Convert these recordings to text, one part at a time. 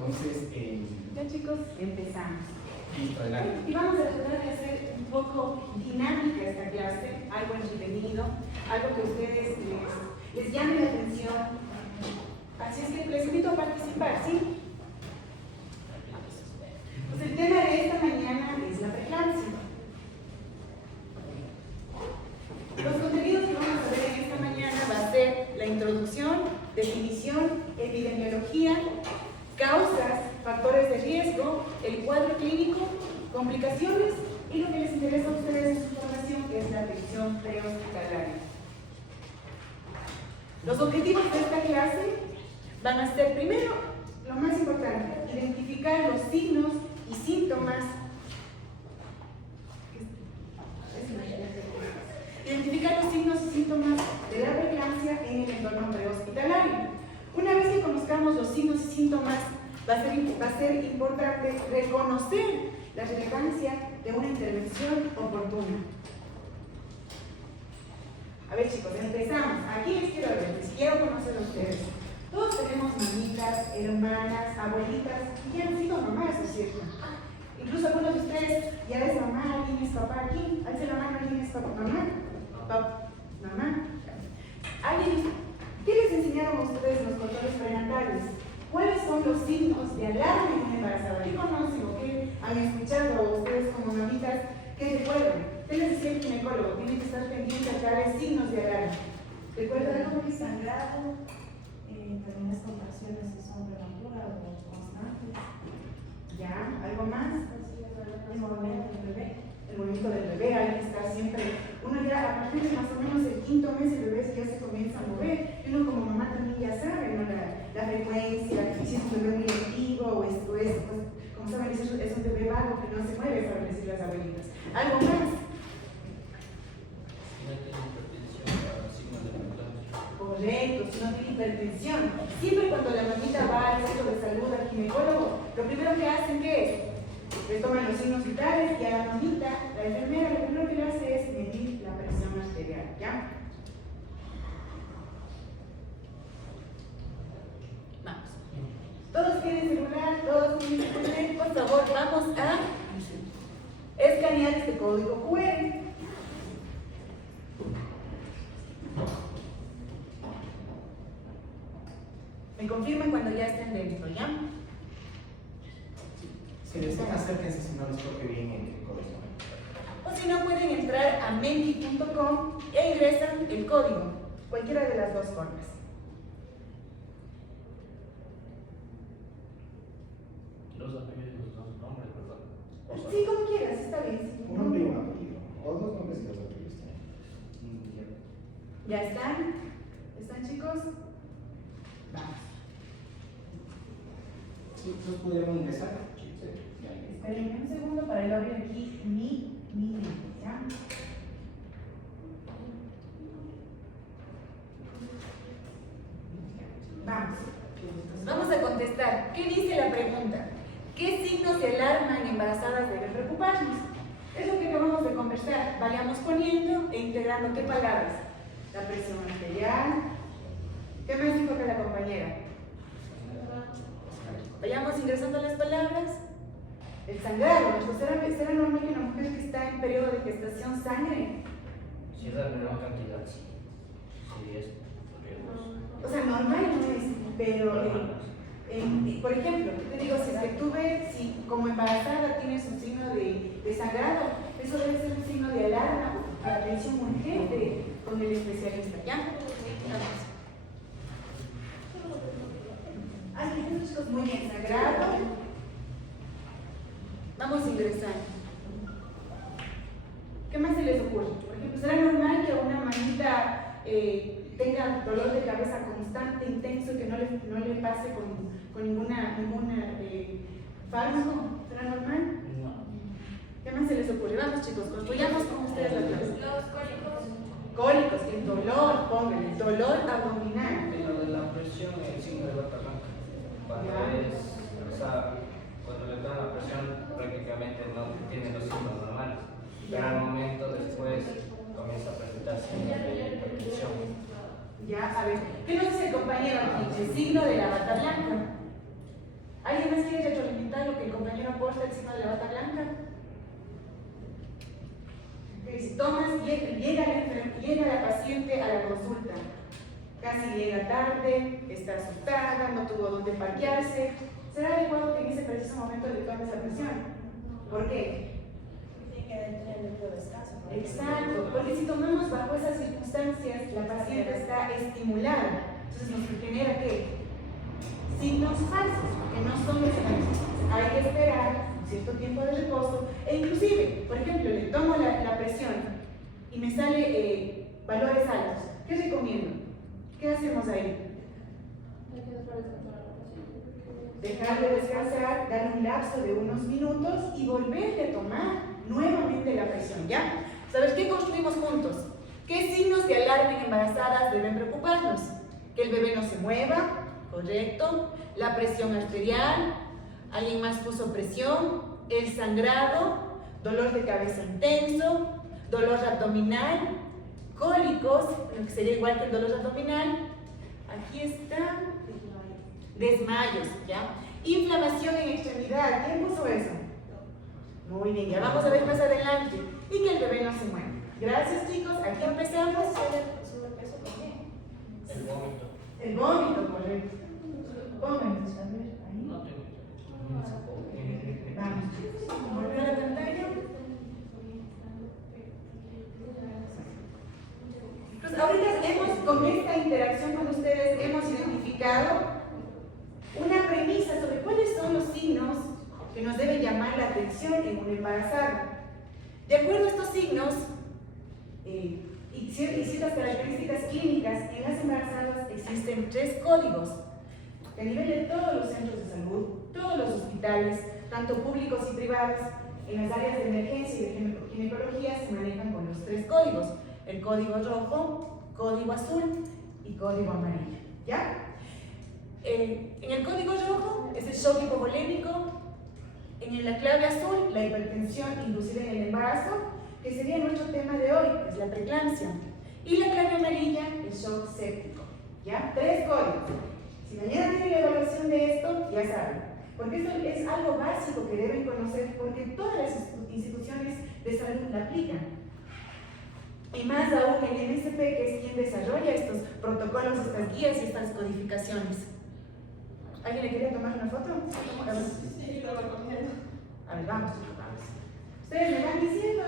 Entonces, ya chicos, empezamos. listo, adelante. Y vamos a tratar de hacer un poco dinámica esta clase, algo entretenido, algo que a ustedes les llame la atención. Así es que les invito a participar, ¿sí? Pues el tema de esta mañana es la preeclampsia. Los contenidos que vamos a ver en esta mañana va a ser la introducción, definición, epidemiología, causas, factores de riesgo, el cuadro clínico, complicaciones y lo que les interesa a ustedes es información que es la atención prehospitalaria. Los objetivos de esta clase van a ser, primero, lo más importante, identificar los signos y síntomas. Identificar los signos y síntomas de la preeclampsia en el entorno prehospitalario. Una vez que conozcamos los signos y síntomas, va a ser importante reconocer la relevancia de una intervención oportuna. A ver chicos, empezamos. Aquí les quiero ver, les quiero conocer a ustedes. Todos tenemos mamitas, hermanas, abuelitas, y ya han sido mamás, ¿no es cierto? Incluso algunos de ustedes ya es mamá, alguien es papá, aquí, alce la mano, alguien es papá, mamá, mamá. ¿Qué les enseñaron a ustedes en los controles prenatales? ¿Cuáles son los signos de alarma en una embarazada? ¿Qué conocen o qué han escuchado ustedes como mamitas? ¿Qué recuerdan? ¿Qué les decía el ginecólogo? Tienen que estar pendientes acá de signos de alarma. ¿Recuerdan algo muy sangrado? También las contracciones que son prematuras o constantes. ¿Ya? ¿Algo más? El movimiento del bebé. El movimiento del bebé, ahí está siempre. Uno ya a partir de más o menos el quinto mes el bebé ya se comienza a mover. Y uno como mamá también ya sabe, ¿no? La frecuencia, si es un bebé muy activo o esto es, pues, como saben, es un bebé vago que no se mueve, saben decir las abuelitas. ¿Algo más? Correcto, si no tiene hipertensión. Siempre cuando la mamita va al centro de salud, al ginecólogo, lo primero que hacen, ¿qué es? Le toman los signos vitales y a la mamita, la enfermera, lo primero que le hace es medir la presión arterial, ¿ya? Vamos. ¿Todos tienen celular? ¿Todos tienen internet? Por favor, vamos a escanear este código QR. Me confirman cuando ya estén dentro, ¿ya? Si desean, acérquense si no les toque bien el código. O si no, pueden entrar a menti.com e ingresan el código, cualquiera de las dos formas. Los apellidos son nombres, ¿verdad? Sí, como quieras, está bien. Sí. Un nombre y un apellido. O dos nombres y dos apellidos. ¿Ya están? ¿Están chicos? Vamos. Sí, ¿nos pudieron ingresar? Espérenme un segundo para yo abrir aquí mi link, ¿ya? Vamos. Vamos a contestar. ¿Qué dice la pregunta? ¿Qué signos de alarma en embarazadas deben preocuparnos? Es lo que acabamos de conversar. Vayamos poniendo e integrando qué palabras. La presión arterial. ¿Qué más dijo que la compañera? Vayamos ingresando las palabras. El sangrado. ¿Será normal que una mujer que está en periodo de gestación sangre? Si es la menor cantidad, sí. Sí, es. O sea, normal no es, pero por ejemplo, te digo, si es que tú ves, si como embarazada tienes un signo de sangrado, eso debe ser un signo de alarma, atención urgente con el especialista, ¿ya? Ay, chicos, muy bien, sangrado. Vamos a ingresar. ¿Qué más se les ocurre? Por ejemplo, ¿será normal que una mamita tenga dolor de cabeza constante, intenso, que no le pase con ninguna fármaco? ¿Será normal? No. ¿Qué más se les ocurre? Vamos chicos, construyamos con ustedes la clase. Los cólicos. Cólicos, el dolor, pónganle, dolor abdominal. Lo de la presión, el signo de bata blanca. Cuando le dan la presión, prácticamente no tiene los signos normales. Pero al momento después comienza a presentar signos de hipertensión. Ya, a ver, ¿qué nos dice el compañero aquí? El signo de la bata blanca. ¿Alguien ¿Alguien más quiere retroalimentar lo que el compañero aporta el signo de la bata blanca? Si tomas, llega la paciente a la consulta, casi llega tarde, está asustada, no tuvo dónde parquearse, ¿será adecuado que en ese preciso momento le tomes la presión? ¿Por qué? Tiene que entrar en el periodo de descanso. ¿No? Exacto, porque si tomamos bajo esas circunstancias, la paciente está estimulada, entonces nos genera ¿qué? Signos falsos, que no son necesarios. Hay que esperar un cierto tiempo de reposo, e inclusive, por ejemplo, le tomo la presión y me sale valores altos. ¿Qué recomiendo? ¿Qué hacemos ahí? Dejarle descansar, dar un lapso de unos minutos y volverle a tomar nuevamente la presión, ¿ya? ¿Sabes qué construimos juntos? ¿Qué signos de alarma en embarazadas deben preocuparnos? Que el bebé no se mueva, correcto, la presión arterial, alguien más puso presión, el sangrado, dolor de cabeza intenso, dolor abdominal, cólicos, lo que sería igual que el dolor abdominal, aquí está, desmayos, ¿ya? Inflamación en extremidad, ¿quién puso eso? Muy bien, ya vamos a ver más adelante, y que el bebé no se mueva. Gracias chicos, aquí empezamos. El vómito. El vómito, correcto. Pónganse, a ver, ahí. No tengo. Vamos, chicos, volver a la pantalla. Pues ahorita con esta interacción con ustedes hemos identificado una premisa sobre cuáles son los signos que nos deben llamar la atención en una embarazada. De acuerdo a estos signos y ciertas características clínicas, en las embarazadas existen 3 códigos que a nivel de todos los centros de salud, todos los hospitales, tanto públicos y privados, en las áreas de emergencia y de ginecología se manejan con los 3 códigos: el código rojo, código azul y código amarillo, ¿ya? En el código rojo es el shock hipovolémico, en la clave azul la hipertensión inducida en el embarazo, que sería nuestro tema de hoy, es la preeclampsia, y la clave amarilla, el shock séptico, ¿ya? 3 códigos. Si mañana tienen la evaluación de esto, ya saben, porque esto es algo básico que deben conocer, porque todas las instituciones de salud la aplican. Y más aún en el MSP, que es quien desarrolla estos protocolos, estas guías y estas codificaciones. ¿Alguien le quería tomar una foto? Sí, lo recomiendo. A ver, vamos. Ustedes me van diciendo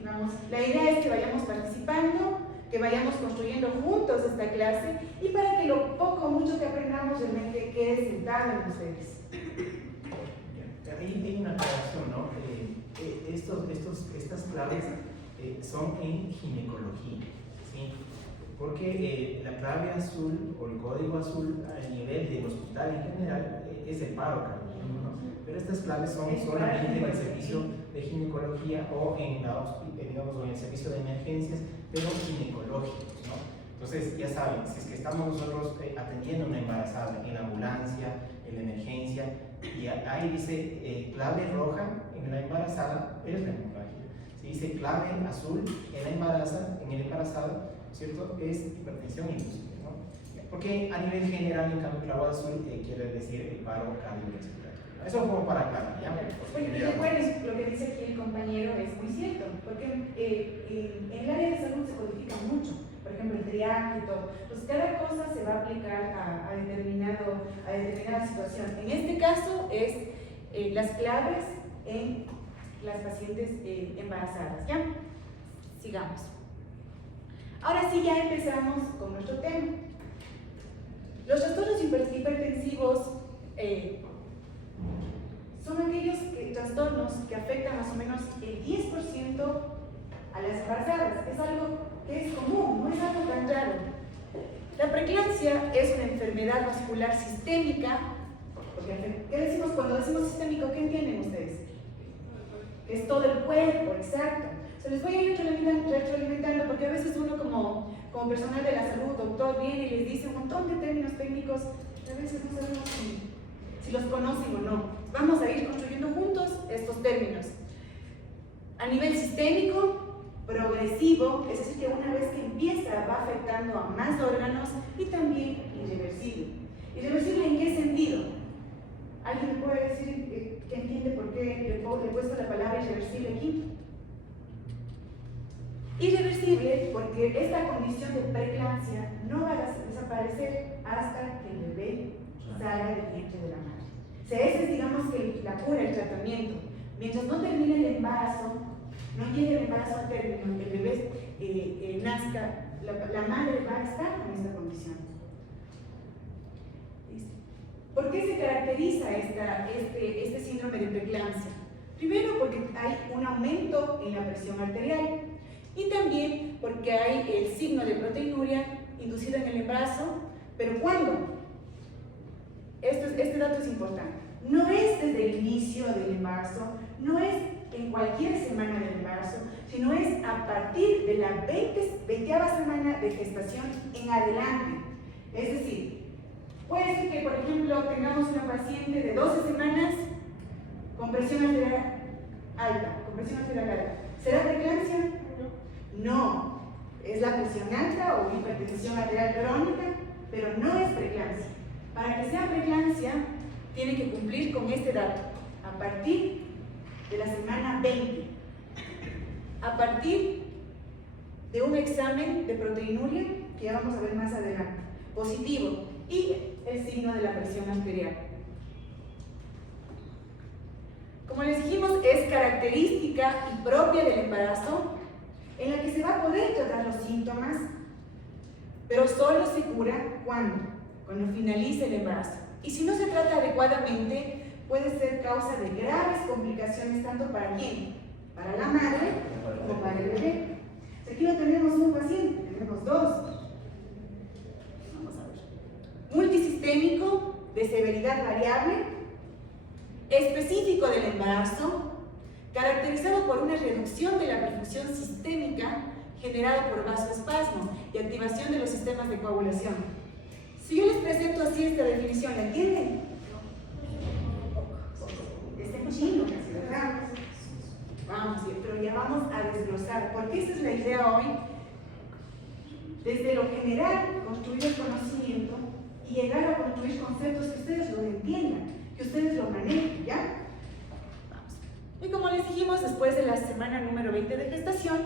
y vamos. La idea es que vayamos participando, que vayamos construyendo juntos esta clase y para que lo poco o mucho que aprendamos realmente quede sentado en ustedes. Ahí hay una aclaración, ¿no? Estas claves son en ginecología, ¿sí? Porque la clave azul o el código azul a nivel del hospital en general es el paro cardíaco, ¿no? Pero estas claves son solamente en el servicio de ginecología o en el servicio de emergencias, pero ginecológicos, ¿no? Entonces, ya saben, si es que estamos nosotros atendiendo a una embarazada en la ambulancia, en la emergencia, y ahí dice clave roja en la embarazada, es la hemorragia. Si dice clave azul en el embarazado, ¿cierto? Es hipertensión inducida, ¿no? Porque a nivel general, en cambio, clave azul quiere decir el paro cardiorrespiratorio. Eso como para aclarar, ¿ya? Bueno, y recuerden, lo que dice aquí el compañero es muy cierto, porque en el área de salud se codifica mucho, por ejemplo, el triaje y todo. Entonces, cada cosa se va a aplicar a determinada situación. En este caso es las claves en las pacientes embarazadas, ¿ya? Sigamos. Ahora sí, ya empezamos con nuestro tema. Los trastornos hipertensivos son aquellos trastornos que afectan más o menos el 10% a las embarazadas. Es algo que es común, no es algo tan raro. La preeclampsia es una enfermedad vascular sistémica. ¿Qué decimos cuando decimos sistémico? ¿Qué entienden ustedes? Es todo el cuerpo, exacto. Se les voy a ir retroalimentando porque a veces uno como personal de la salud, doctor, viene y les dice un montón de términos técnicos, a veces no sabemos si los conocen o no. Vamos a ir construyendo juntos estos términos. A nivel sistémico, progresivo, es decir, que una vez que empieza va afectando a más órganos, y también irreversible. ¿Irreversible en qué sentido? ¿Alguien me puede decir que entiende por qué le he puesto la palabra irreversible aquí? Irreversible porque esta condición de preeclampsia no va a desaparecer hasta que el bebé salga del vientre de la madre. O sea, ese es, digamos, que la cura, el tratamiento. Mientras no termine el embarazo, no llegue el embarazo a término, el bebé nazca, la madre va a estar con esta condición. ¿Por qué se caracteriza este síndrome de preeclampsia? Primero, porque hay un aumento en la presión arterial y también porque hay el signo de proteinuria inducido en el embarazo. ¿Pero cuándo? Este dato es importante. No es desde el inicio del embarazo, no es en cualquier semana del embarazo, sino es a partir de la 20ª semana de gestación en adelante. Es decir, puede ser que, por ejemplo, tengamos una paciente de 12 semanas con presión arterial alta, ¿Será preeclampsia? No. Es la presión alta o hipertensión arterial crónica, pero no es preeclampsia. Para que sea preeclampsia, tiene que cumplir con este dato, a partir de la semana 20, a partir de un examen de proteinuria, que ya vamos a ver más adelante, positivo, y el signo de la presión arterial. Como les dijimos, es característica y propia del embarazo, en la que se va a poder tratar los síntomas, pero solo se cura cuando finalice el embarazo. Y si no se trata adecuadamente, puede ser causa de graves complicaciones tanto para quién, para la madre como para el bebé. Aquí no tenemos un paciente, tenemos dos. Vamos a ver. Multisistémico, de severidad variable, específico del embarazo, caracterizado por una reducción de la perfusión sistémica generada por vasoespasmo y activación de los sistemas de coagulación. Si yo les presento así esta definición, ¿la entienden? Está chino casi, ¿verdad? Vamos, pero ya vamos a desglosar, porque esta es la idea hoy. Desde lo general, construir el conocimiento y llegar a construir conceptos que ustedes lo entiendan, que ustedes lo manejen, ¿ya? Vamos. Y como les dijimos, después de la semana número 20 de gestación,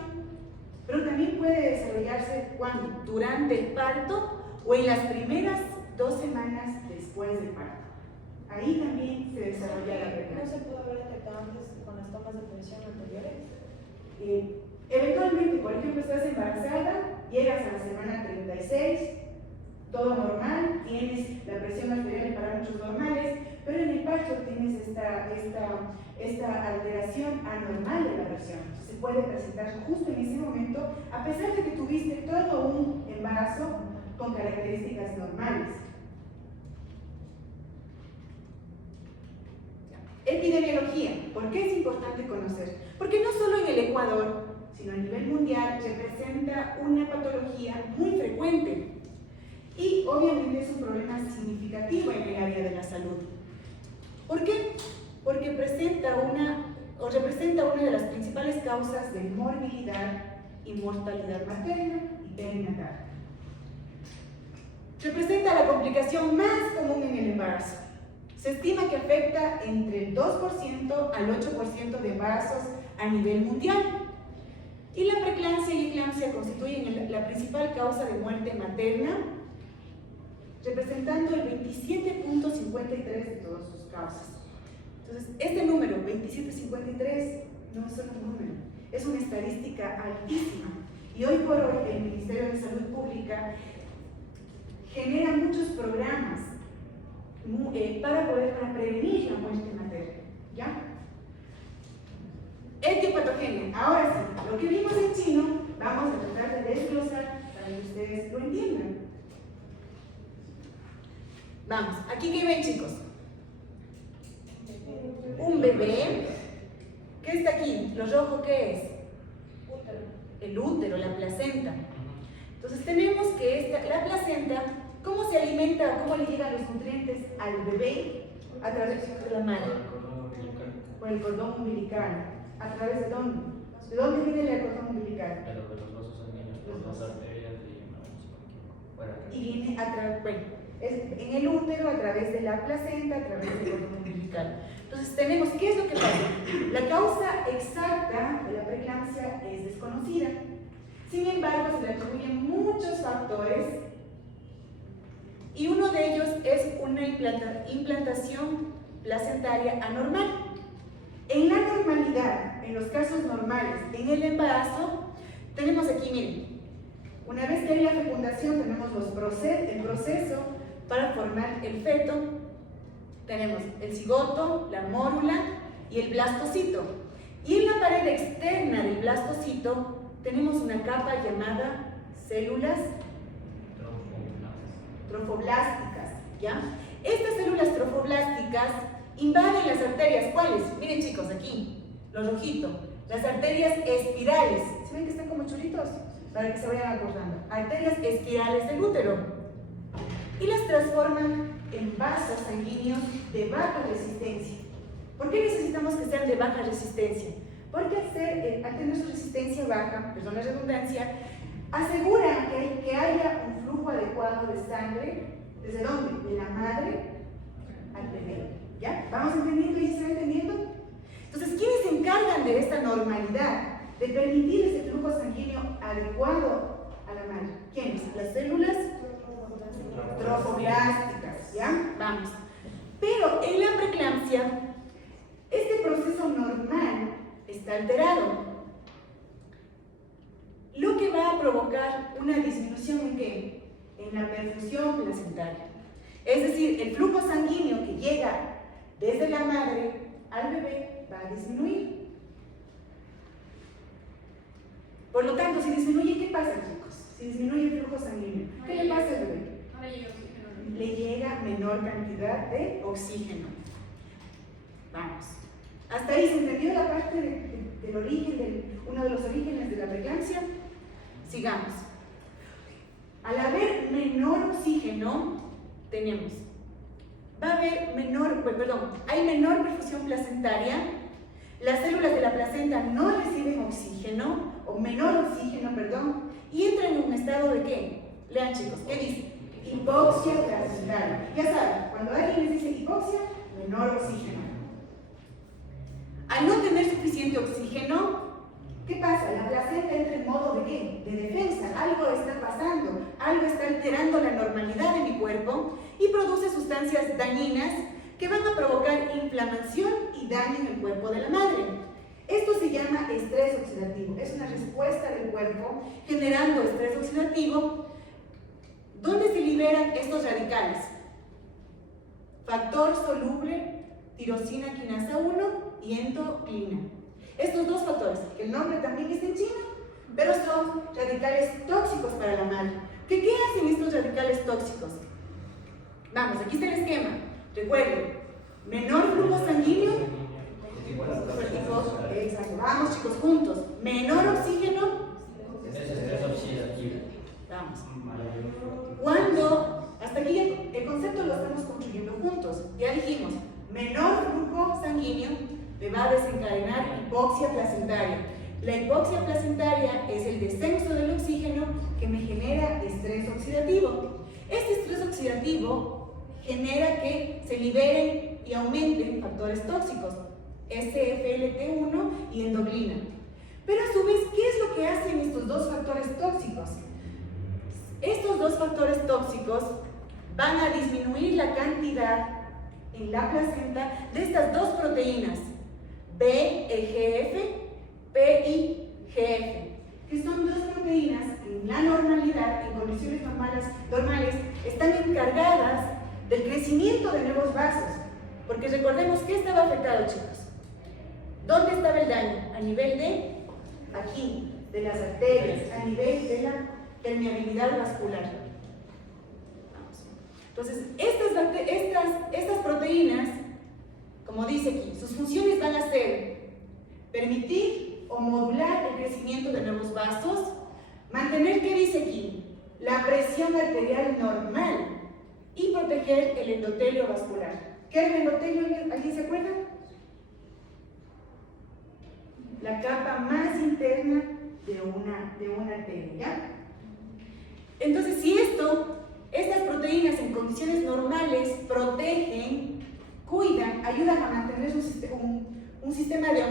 pero también puede desarrollarse cuando, durante el parto o en las primeras 2 semanas después del parto. Ahí también se desarrolla la preeclampsia. ¿No se pudo haber detectado antes con las tomas de presión anteriores? Eventualmente, por ejemplo, estás embarazada, llegas a la semana 36, todo normal, tienes la presión arterial en parámetros normales, pero en el parto tienes esta alteración anormal de la presión. Se puede presentar justo en ese momento, a pesar de que tuviste todo un embarazo con características normales. Epidemiología. ¿Por qué es importante conocer? Porque no solo en el Ecuador, sino a nivel mundial, representa una patología muy frecuente y obviamente es un problema significativo en el área de la salud. ¿Por qué? Porque representa una de las principales causas de morbilidad y mortalidad materna y perinatal. Representa la complicación más común en el embarazo. Se estima que afecta entre el 2% al 8% de embarazos a nivel mundial. Y la preeclampsia y eclampsia constituyen la principal causa de muerte materna, representando el 27.53% de todas sus causas. Entonces, este número, 27.53, no es solo un número, es una estadística altísima. Y hoy por hoy el Ministerio de Salud Pública genera muchos programas para prevenir la muerte materna, ¿ya? Etiopatogenia. Ahora sí, lo que vimos en chino, vamos a tratar de desglosar para que ustedes lo entiendan. Vamos, aquí que ven, chicos. Un bebé. ¿Qué está aquí? ¿Lo rojo qué es? Útero. El útero, la placenta. Entonces tenemos que la placenta, ¿cómo se alimenta o cómo le llegan los nutrientes al bebé? A través de la madre. Por el cordón umbilical. ¿A través de dónde? ¿De dónde viene el cordón umbilical? De los vasos sanguíneos, por las arterias y Y viene a través, bueno, en el útero, a través de la placenta, a través del cordón umbilical. Entonces tenemos, ¿qué es lo que pasa? La causa exacta de la preeclampsia es desconocida. Sin embargo, se le atribuyen muchos factores y uno de ellos es una implantación placentaria anormal. En la normalidad, en los casos normales, en el embarazo, tenemos aquí, miren, una vez que hay la fecundación, tenemos el proceso para formar el feto. Tenemos el cigoto, la mórula y el blastocito. Y en la pared externa del blastocito tenemos una capa llamada células trofoblásticas, ¿ya? Estas células trofoblásticas invaden las arterias. ¿Cuáles? Miren chicos, aquí, lo rojito, las arterias espirales. ¿Se ven que están como churitos? Para que se vayan acordando. Arterias espirales del útero. Y las transforman en vasos sanguíneos de baja resistencia. ¿Por qué necesitamos que sean de baja resistencia? Porque al tener su resistencia baja, perdón la redundancia, asegura que haya un flujo adecuado de sangre. ¿Desde dónde? De la madre al bebé. ¿Ya? ¿Vamos entendiendo y se está entendiendo? Entonces, ¿quiénes se encargan de esta normalidad? De permitir ese flujo sanguíneo adecuado a la madre. ¿Quiénes? Las células trofoblásticas, ¿ya? Vamos. Pero en la preeclampsia, este proceso normal está alterado. Lo que va a provocar una disminución ¿en qué? En la perfusión placentaria. Es decir, el flujo sanguíneo que llega desde la madre al bebé va a disminuir. Por lo tanto, si disminuye, ¿qué pasa, chicos? Si disminuye el flujo sanguíneo, ¿qué le pasa al bebé? Le llega menor cantidad de oxígeno. Vamos. ¿Hasta ahí se entendió la parte del origen, uno de los orígenes de la preeclampsia? Sigamos. Al haber menor oxígeno, hay menor perfusión placentaria, las células de la placenta no reciben oxígeno, o menor oxígeno, perdón, y entran en un estado de ¿qué? Lean chicos, ¿qué dice? Hipoxia placentaria. Ya saben, cuando alguien les dice hipoxia, menor oxígeno. Al no tener suficiente oxígeno, ¿qué pasa? La placenta entra en modo de ¿qué? De defensa. Algo está pasando, algo está alterando la normalidad de mi cuerpo y produce sustancias dañinas que van a provocar inflamación y daño en el cuerpo de la madre. Esto se llama estrés oxidativo. Es una respuesta del cuerpo generando estrés oxidativo. ¿Dónde se liberan estos radicales? Factor soluble, tirosina quinasa 1 y endoclina. Estos dos factores, que el nombre también está en chino, pero son radicales tóxicos para la madre. ¿Qué hacen estos radicales tóxicos? Vamos, aquí está el esquema. Recuerden, menor flujo sanguíneo. Exacto. Vamos chicos, juntos. Menor oxígeno. Vamos. Cuando, hasta aquí el concepto lo estamos construyendo juntos. Ya dijimos, menor flujo sanguíneo me va a desencadenar hipoxia placentaria. La hipoxia placentaria es el descenso del oxígeno que me genera estrés oxidativo. Este estrés oxidativo genera que se liberen y aumenten factores tóxicos, SFLT1 y endoclina. Pero a su vez, ¿qué es lo que hacen estos dos factores tóxicos? Estos dos factores tóxicos van a disminuir la cantidad en la placenta de estas dos proteínas, BEGF, PIGF, que son dos proteínas que en la normalidad, en condiciones normales, están encargadas del crecimiento de nuevos vasos. Porque recordemos que estaba afectado, chicos. ¿Dónde estaba el daño? A nivel de aquí, de las arterias, a nivel de la permeabilidad vascular. Entonces, estas proteínas, como dice aquí, sus funciones van a ser permitir o modular el crecimiento de nuevos vasos, mantener, ¿qué dice aquí? La presión arterial normal y proteger el endotelio vascular. ¿Qué es el endotelio? ¿Alguien se acuerda? La capa más interna de una arteria, ¿ya? Entonces, si Estas proteínas en condiciones normales protegen, cuidan, ayudan a mantener un sistema de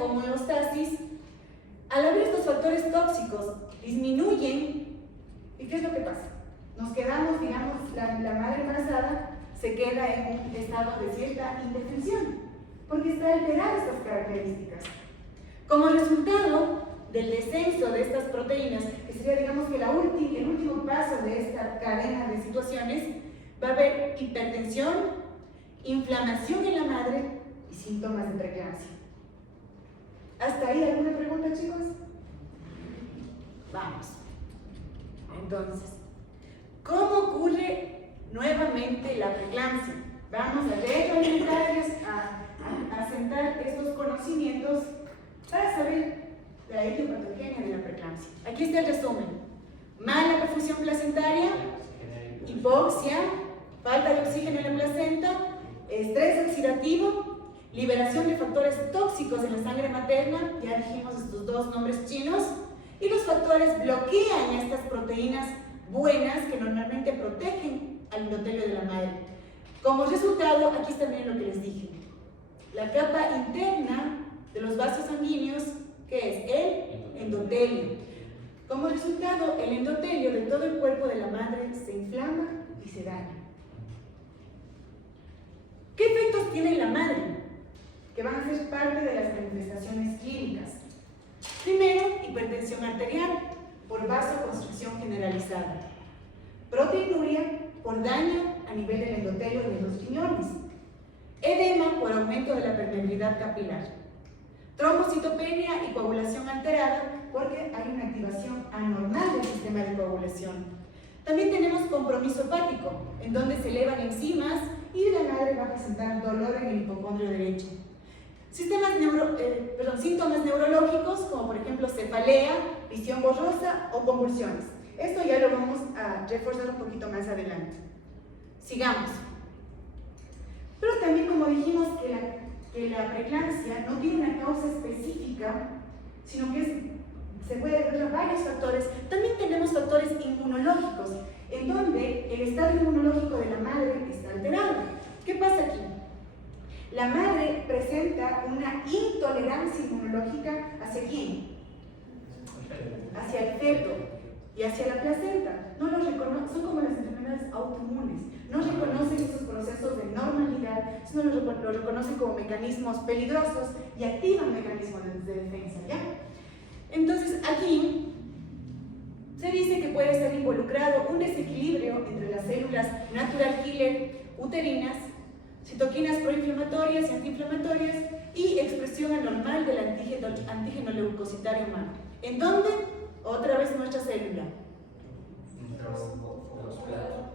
homeostasis. Al haber estos factores tóxicos, disminuyen. ¿Y qué es lo que pasa? Nos quedamos, digamos, la madre embarazada se queda en un estado de cierta indefensión, porque está alterada estas características. Como resultado del descenso de estas proteínas, que sería, digamos, que el último paso de esta cadena de situaciones, va a haber hipertensión, inflamación en la madre y síntomas de preeclampsia. ¿Hasta ahí alguna pregunta, chicos? Vamos. Entonces, ¿cómo ocurre nuevamente la preeclampsia? Vamos a retroalimentarles, a sentar estos conocimientos para saber la etiopatogenia de la preeclampsia. Aquí está el resumen: mala perfusión placentaria, hipoxia, falta de oxígeno en la placenta, estrés oxidativo, liberación de factores tóxicos en la sangre materna, ya dijimos estos dos nombres chinos, y los factores bloquean estas proteínas buenas que normalmente protegen al endotelio de la madre. Como resultado, aquí está también lo que les dije: la capa interna de los vasos sanguíneos, que es el endotelio. Como resultado, el endotelio de todo el cuerpo de la madre se inflama y se daña. ¿Qué efectos tiene en la madre? Que van a ser parte de las manifestaciones clínicas. Primero, hipertensión arterial por vasoconstricción generalizada. Proteinuria por daño a nivel del endotelio de los riñones. Edema por aumento de la permeabilidad capilar. Trombocitopenia y coagulación alterada porque hay una activación anormal del sistema de coagulación. También tenemos compromiso hepático, en donde se elevan enzimas y la madre va a presentar dolor en el hipocondrio derecho. Síntomas neurológicos, como por ejemplo cefalea, visión borrosa o convulsiones. Esto ya lo vamos a reforzar un poquito más adelante. Sigamos. Pero también, como dijimos, que la preeclampsia no tiene una causa específica, sino que se puede deber a varios factores. También tenemos factores inmunológicos, en donde el estado inmunológico de la madre está alterado. ¿Qué pasa aquí? La madre presenta una intolerancia inmunológica ¿hacia quién? Hacia el feto y hacia la placenta. No lo reconoce, son como las enfermedades autoinmunes. No reconocen esos procesos de normalidad, sino lo reconocen como mecanismos peligrosos y activan mecanismos de defensa, ¿ya? Entonces, aquí se dice que puede estar involucrado un desequilibrio entre las células natural killer uterinas, citoquinas proinflamatorias y antiinflamatorias y expresión anormal del antígeno leucocitario humano. ¿En dónde? Otra vez nuestra célula.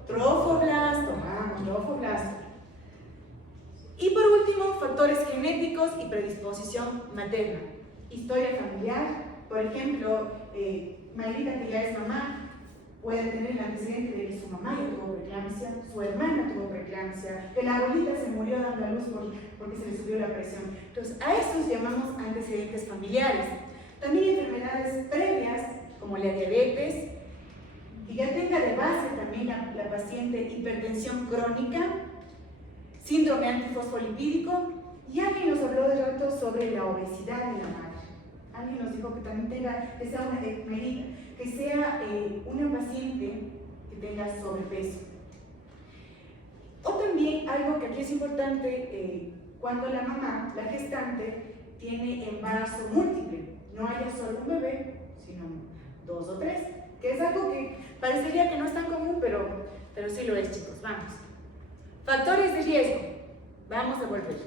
Trofoblasto. Vamos, trofoblasto. Y por último, factores genéticos y predisposición materna. Historia familiar, por ejemplo, Mayrita, que ya es mamá, puede tener el antecedente de que su mamá ya tuvo preeclampsia, su hermana tuvo preeclampsia, que la abuelita se murió dando a luz porque se le subió la presión. Entonces, a estos llamamos antecedentes familiares. También enfermedades previas, como la diabetes, que ya tenga de base también la paciente hipertensión crónica, síndrome antifosfolipídico, y alguien nos habló de rato sobre la obesidad en la madre. Alguien nos dijo que también que sea una medida, que sea una paciente que tenga sobrepeso. O también algo que aquí es importante, cuando la mamá, la gestante, tiene embarazo múltiple, no haya solo un bebé, sino 2 o 3, que es algo que parecería que no es tan común, pero sí lo es, chicos. Vamos. Factores de riesgo, vamos a volver.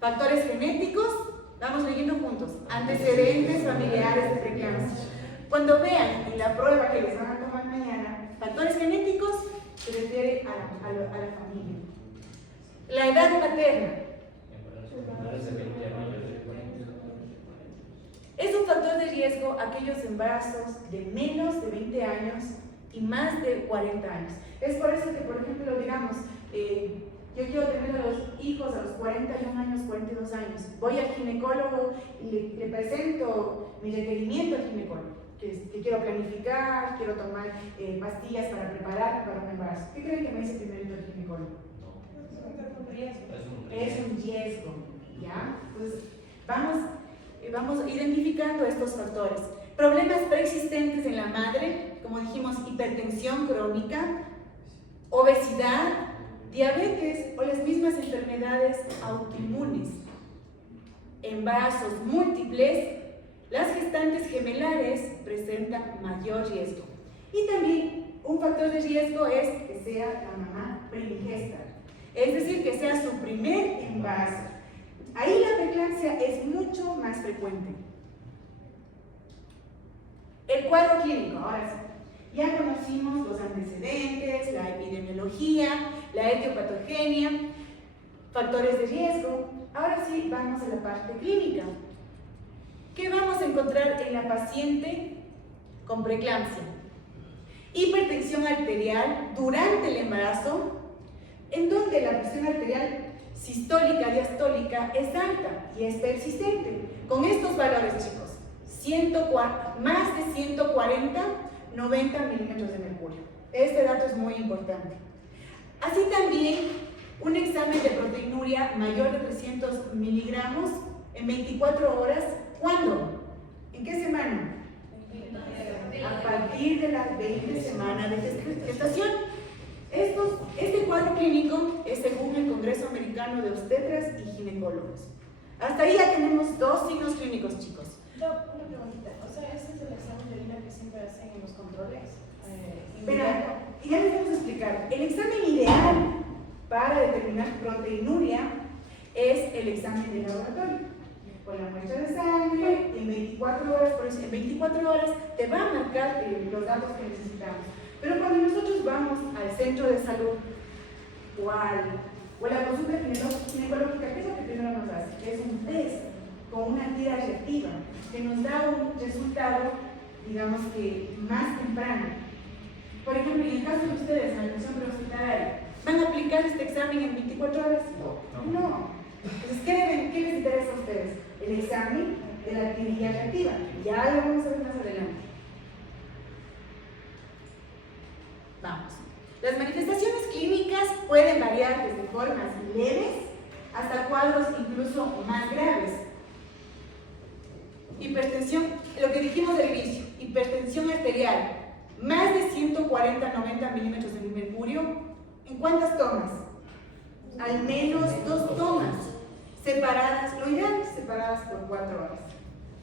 Factores genéticos, vamos leyendo juntos. Antecedentes familiares de preeclampsia. Cuando vean en la prueba que les van a tomar mañana, factores genéticos, se refiere a la familia. La edad materna. Es un factor de riesgo aquellos embarazos de menos de 20 años y más de 40 años. Es por eso que, por ejemplo, digamos, yo quiero tener a los hijos a los 41 años, 42 años. Voy al ginecólogo y le presento mi requerimiento al ginecólogo. que quiero planificar, quiero tomar pastillas para prepararme para un embarazo. ¿Qué creen que me dice primero el ginecólogo? Es un riesgo, ¿ya? Entonces, vamos identificando estos factores. Problemas preexistentes en la madre, como dijimos, hipertensión crónica, obesidad, diabetes o las mismas enfermedades autoinmunes, embarazos múltiples. Las gestantes gemelares presentan mayor riesgo. Y también un factor de riesgo es que sea la mamá primigesta, es decir, que sea su primer embarazo. Ahí la preeclampsia es mucho más frecuente. El cuadro clínico, ahora sí. Ya conocimos los antecedentes, la epidemiología, la etiopatogenia, factores de riesgo. Ahora sí, vamos a la parte clínica. ¿Qué vamos a encontrar en la paciente con preeclampsia? Hipertensión arterial durante el embarazo, en donde la presión arterial sistólica, diastólica es alta y es persistente. Con estos valores, chicos, más de 140, 90 milímetros de mercurio. Este dato es muy importante. Así también, un examen de proteinuria mayor de 300 miligramos en 24 horas. ¿Cuándo? ¿En qué semana? A partir de la 20 semana de gestación. Este cuadro clínico es según el Congreso Americano de Obstetras y Ginecólogos. Hasta ahí ya tenemos dos signos clínicos, chicos. Una preguntita, o sea, ese es el examen de orina que siempre hacen en los controles. Verá, ya les vamos a explicar. El examen ideal para determinar proteinuria es el examen de laboratorio. Con la muestra de sangre, en 24 horas, por eso, en 24 horas te va a marcar los datos que necesitamos. Pero cuando nosotros vamos al centro de salud o a la consulta ginecológica, ¿qué es lo que primero nos hace? Es un test con una tira reactiva que nos da un resultado, digamos que más temprano. Por ejemplo, en el caso de ustedes, en la atención prehospitalaria, ¿van a aplicar este examen en 24 horas? No. Entonces, ¿qué les interesa a ustedes? El examen de la tirilla reactiva. Ya lo vamos a ver más adelante. Vamos. Las manifestaciones clínicas pueden variar desde formas leves hasta cuadros incluso más graves. Hipertensión, lo que dijimos del inicio, hipertensión arterial, más de 140-90 milímetros de mercurio. ¿En cuántas tomas? Al menos 2 tomas, separadas, lo ideal, separadas por 4 horas.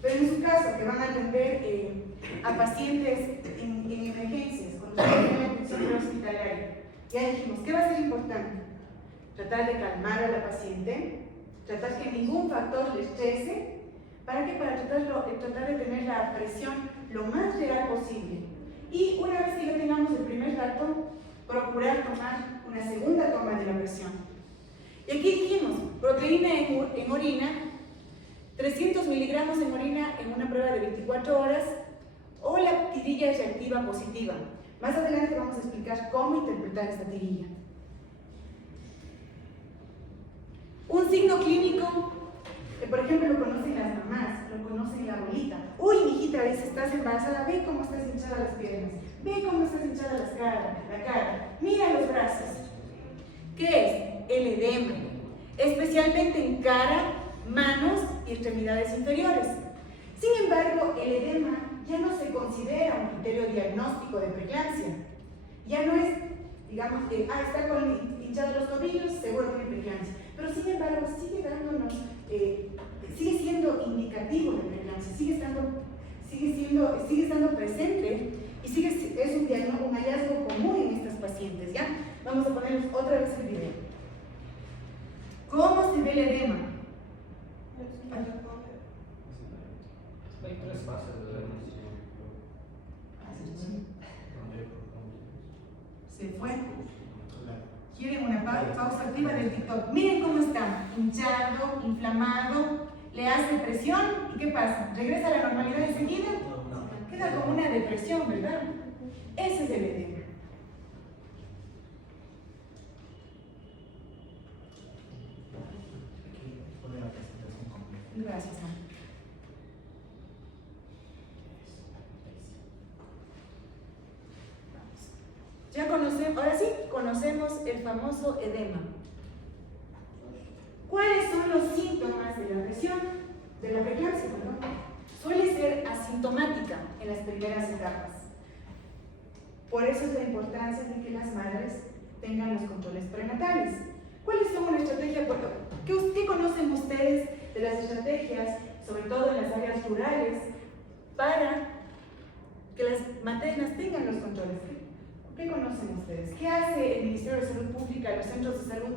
Pero en su caso, que van a atender a pacientes en emergencias, cuando se tienen la atención hospitalaria, ya dijimos, ¿qué va a ser importante? Tratar de calmar a la paciente, tratar que ningún factor le estrese. ¿Para qué? Para tratar de tener la presión lo más real posible. Y una vez que ya tengamos el primer dato, procurar tomar una segunda toma de la presión. Y aquí dijimos, proteína en orina, 300 miligramos en orina en una prueba de 24 horas o la tirilla reactiva positiva. Más adelante vamos a explicar cómo interpretar esta tirilla. Un signo clínico que, por ejemplo, lo conocen las mamás, lo conocen la abuelita. Uy, mijita, dice, estás embarazada, ve cómo estás hinchada las piernas, ve cómo estás hinchada la cara, mira los brazos. ¿Qué es? El edema, especialmente en cara, manos y extremidades inferiores. Sin embargo, el edema ya no se considera un criterio diagnóstico de preeclampsia. Ya no es, digamos, que está hinchado los tobillos, seguro tiene preeclampsia. Pero sin embargo, sigue dándonos, sigue siendo indicativo de preeclampsia, sigue estando presente y es un hallazgo común en estas pacientes, ¿ya? Vamos a ponernos otra vez el video. ¿Cómo se ve el edema? Hay 3 fases de demostración. Se fue. Quieren una pausa activa del TikTok. Miren cómo está, hinchado, inflamado, le hace presión y ¿qué pasa? ¿Regresa a la normalidad enseguida? Queda como una depresión, ¿verdad? Ese es el edema. Gracias, Ana. conocemos el famoso edema. ¿Cuáles son los síntomas de la presión? De la preeclampsia, perdón. Suele ser asintomática en las primeras etapas. Por eso es la importancia de que las madres tengan los controles prenatales. ¿Cuáles son una estrategia? ¿Qué conocen ustedes de las estrategias, sobre todo en las áreas rurales, para que las maternas tengan los controles? ¿Qué conocen ustedes? ¿Qué hace el Ministerio de Salud Pública, los centros de salud,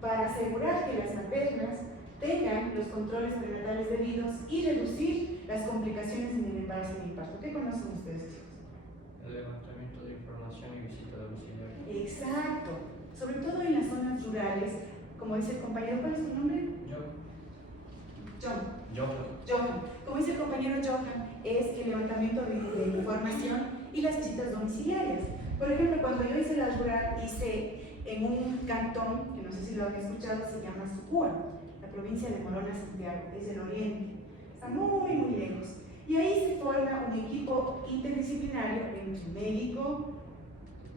para asegurar que las maternas tengan los controles prenatales debidos y reducir las complicaciones en el embarazo y el parto? ¿Qué conocen ustedes, chicos? El levantamiento de información y visita domiciliaria. Exacto. Sobre todo en las zonas rurales, como dice el compañero, ¿cuál es tu nombre? Johan. Como dice el compañero Johan, es el levantamiento de información y las visitas domiciliarias. Por ejemplo, cuando yo hice la rural, hice en un cantón, que no sé si lo han escuchado, se llama Sucúa, la provincia de Morona, Santiago, es del oriente, está muy, muy lejos. Y ahí se forma un equipo interdisciplinario entre médico,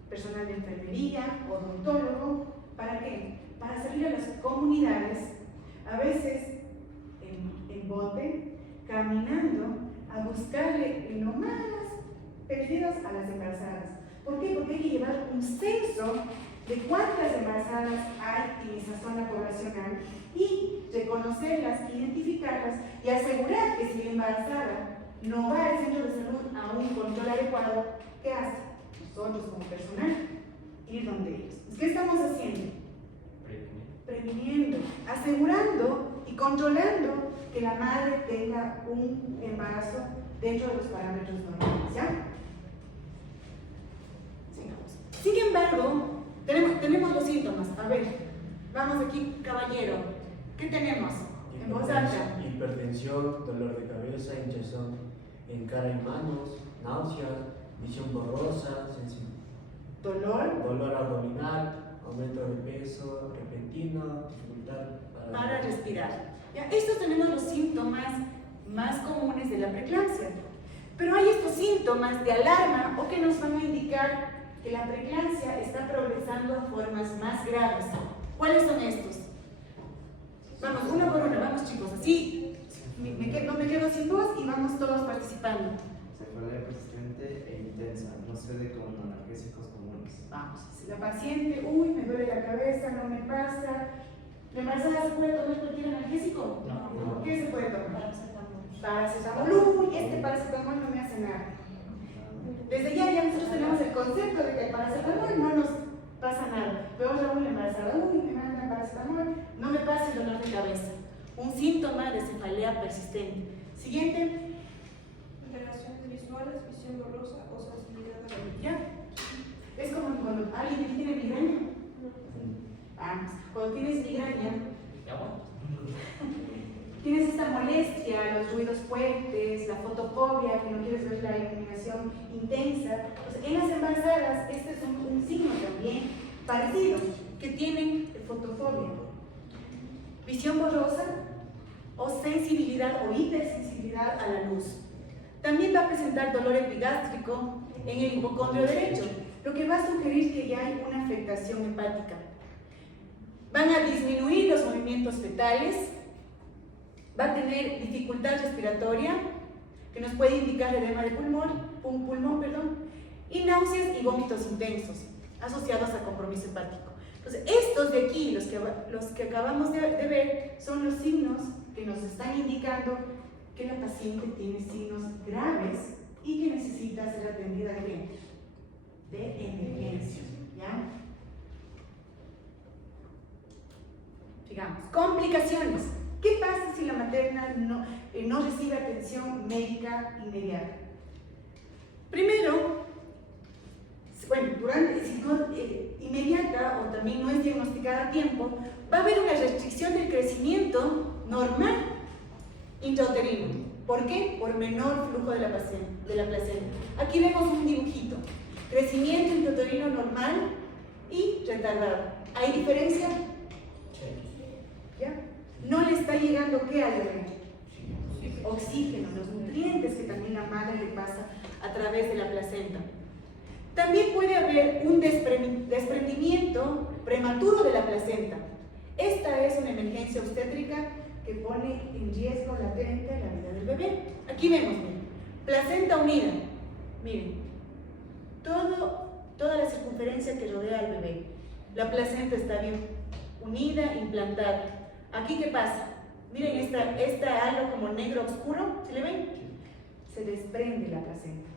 personal de enfermería, odontólogo. ¿Para qué? Para salir a las comunidades, a veces en bote, caminando, a buscarle en lo más perdidos a las embarazadas. ¿Por qué? Porque hay que llevar un censo de cuántas embarazadas hay en esa zona poblacional y reconocerlas, identificarlas y asegurar que si la embarazada no va al centro de salud a un control adecuado, ¿qué hace? Nosotros como personal, ir donde ellos. ¿Qué estamos haciendo? Previniendo, asegurando y controlando que la madre tenga un embarazo dentro de los parámetros normales, ¿ya? Sigamos. Sin embargo, tenemos los síntomas. A ver, vamos aquí, caballero. ¿Qué tenemos? En voz alta. Hipertensión, dolor de cabeza, hinchazón en cara y manos, náuseas, visión borrosa, dolor abdominal, aumento de peso repentino, dificultad para respirar. ¿Ya? Estos tenemos los síntomas más comunes de la preeclampsia. Pero hay estos síntomas de alarma o que nos van a indicar que la preeclampsia está progresando a formas más graves. ¿Cuáles son estos? Vamos, una por una, vamos chicos, así no me quedo sin voz y vamos todos participando. Cefalea persistente e intensa, no cede con analgésicos comunes. Vamos, la paciente, uy, me duele la cabeza, no me pasa. ¿La embarazada se puede tomar cualquier analgésico? No. ¿Qué se puede tomar? Paracetamol. Paracetamol. Uy, este paracetamol no me hace nada. Desde ya nosotros tenemos el concepto de que el paracetamol no nos pasa nada. Vemos a una embarazada, uy, me mandan paracetamol, no me pasa el dolor de cabeza. Un síntoma de cefalea persistente. Siguiente. Alteraciones visuales, visión borrosa o sensibilidad a la luz. ¿Ya? Es como cuando alguien tiene migraña. Vamos, cuando tienes migraña, tienes esta molestia, los ruidos fuertes, la fotofobia, que no quieres ver la iluminación intensa. Pues en las embarazadas, este es un signo también parecido, que tienen fotofobia. Visión borrosa o sensibilidad o hipersensibilidad a la luz. También va a presentar dolor epigástrico en el hipocondrio derecho, lo que va a sugerir que ya hay una afectación hepática. Van a disminuir los movimientos fetales, va a tener dificultad respiratoria, que nos puede indicar edema de pulmón, y náuseas y vómitos intensos, asociados a compromiso hepático. Entonces, estos de aquí, los que acabamos de ver, son los signos que nos están indicando que la paciente tiene signos graves y que necesita ser atendida de emergencia, ¿ya? Digamos, complicaciones. ¿Qué pasa si la materna no recibe atención médica inmediata? Primero, bueno, si no inmediata o también no es diagnosticada a tiempo, va a haber una restricción del crecimiento normal intrauterino. ¿Por qué? Por menor flujo de la placenta. Aquí vemos un dibujito. Crecimiento intrauterino normal y retardado. ¿Hay diferencia? ¿Ya? No le está llegando ¿qué al bebé? Oxígeno, los nutrientes que también la madre le pasa a través de la placenta. También puede haber un desprendimiento prematuro de la placenta. Esta es una emergencia obstétrica que pone en riesgo latente la vida del bebé. Aquí vemos, miren, placenta unida. Miren, toda la circunferencia que rodea al bebé. La placenta está bien unida, implantada. Aquí, ¿qué pasa? Miren esta halo como negro oscuro, ¿se le ven? Se desprende la placenta.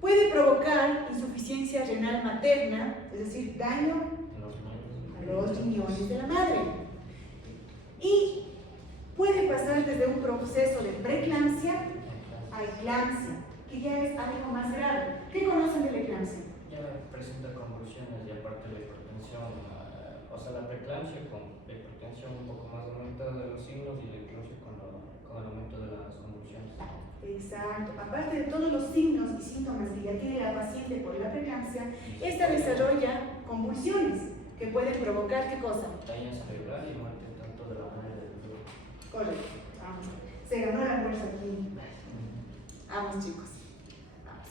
Puede provocar insuficiencia renal materna, es decir, daño a los riñones de la madre. Y puede pasar desde un proceso de preeclampsia a eclampsia, que ya es algo más grave. ¿Qué conocen de la eclampsia? Ya presenta convulsiones y aparte la hipertensión, o sea, la preeclampsia con la hipertensión un poco más aumentada de los signos y la eclampsia con el aumento de las convulsiones. Exacto. Aparte de todos los signos y síntomas que ya tiene la paciente por la preeclampsia, esta desarrolla convulsiones que pueden provocar ¿qué cosa? Daño cerebral y muerte tanto de la madre y del bebé. Correcto. Vamos. Se ganó el almuerzo aquí. Vamos, chicos. Vamos.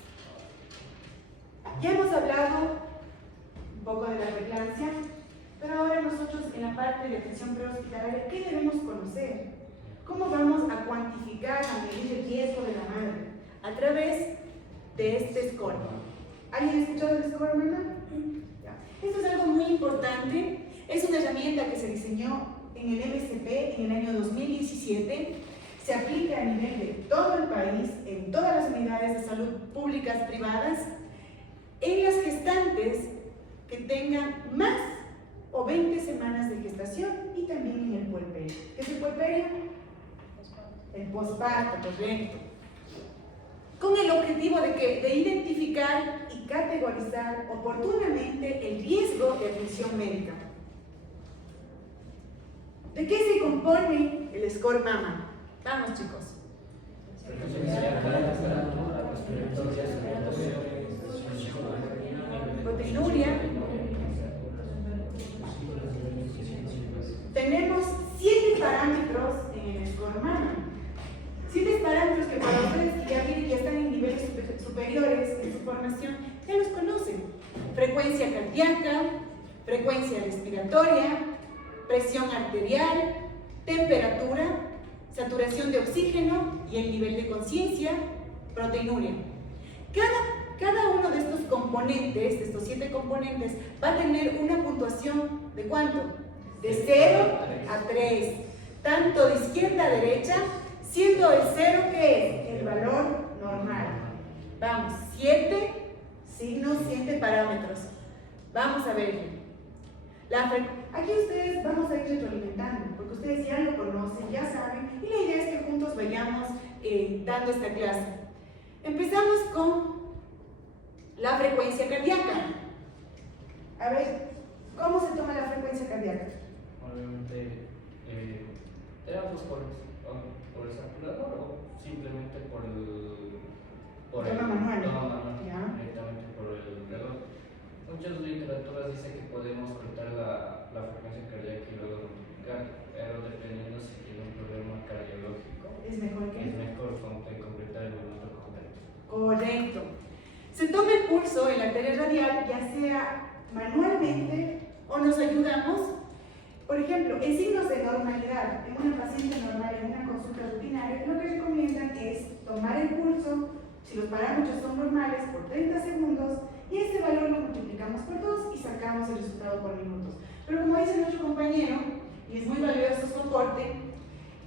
Ya hemos hablado un poco de la preeclampsia, pero ahora nosotros en la parte de atención prehospitalaria, ¿qué debemos conocer? ¿Cómo vamos a cuantificar, a medir el riesgo de la madre? A través de este score. ¿Alguien ha escuchado el score, mamá? Ya. Esto es algo muy importante. Es una herramienta que se diseñó en el MSP en el año 2017. Se aplica a nivel de todo el país, en todas las unidades de salud públicas, privadas, en las gestantes que tengan más o 20 semanas de gestación y también en el puerperio. ¿Qué es el puerperio? El posparto, correcto. Con el objetivo de que de identificar y categorizar oportunamente el riesgo de admisión médica. ¿De qué se compone el score MAMA? Vamos, chicos. Proteinuria. Tenemos 7 parámetros en el score MAMA. 7 parámetros que para ustedes que ya miren que están en niveles superiores en su formación, ya los conocen. Frecuencia cardíaca, frecuencia respiratoria, presión arterial, temperatura, saturación de oxígeno y el nivel de conciencia, proteinuria. Cada uno de estos componentes, de estos 7 componentes, va a tener una puntuación ¿de cuánto? De 0 a 3, tanto de izquierda a derecha, siendo el 0 que es el valor normal. Vamos, 7 signos, 7 parámetros. Vamos a ver. Aquí ustedes vamos a ir retroalimentando, porque ustedes ya lo conocen, ya saben, y la idea es que juntos vayamos dando esta clase. Empezamos con la frecuencia cardíaca. A ver, ¿cómo se toma la frecuencia cardíaca? Obviamente, terapos por el saturador o simplemente por el Toma manual. Ya. Directamente por el reloj. Muchas literaturas dicen que podemos cortar la frecuencia cardíaca y luego multiplicar, pero dependiendo si tiene un problema cardiológico, Es mejor que es mejor completar el minuto completo. Correcto. Se toma el pulso en la arteria radial, ya sea manualmente o nos ayudamos. Por ejemplo, en signos de normalidad, en una paciente normal, en una consulta rutinaria, lo que recomiendan es tomar el pulso, si los parámetros son normales, por 30 segundos, y este valor lo multiplicamos por 2 y sacamos el resultado por minutos. Pero como dice nuestro compañero, y es muy valioso su aporte,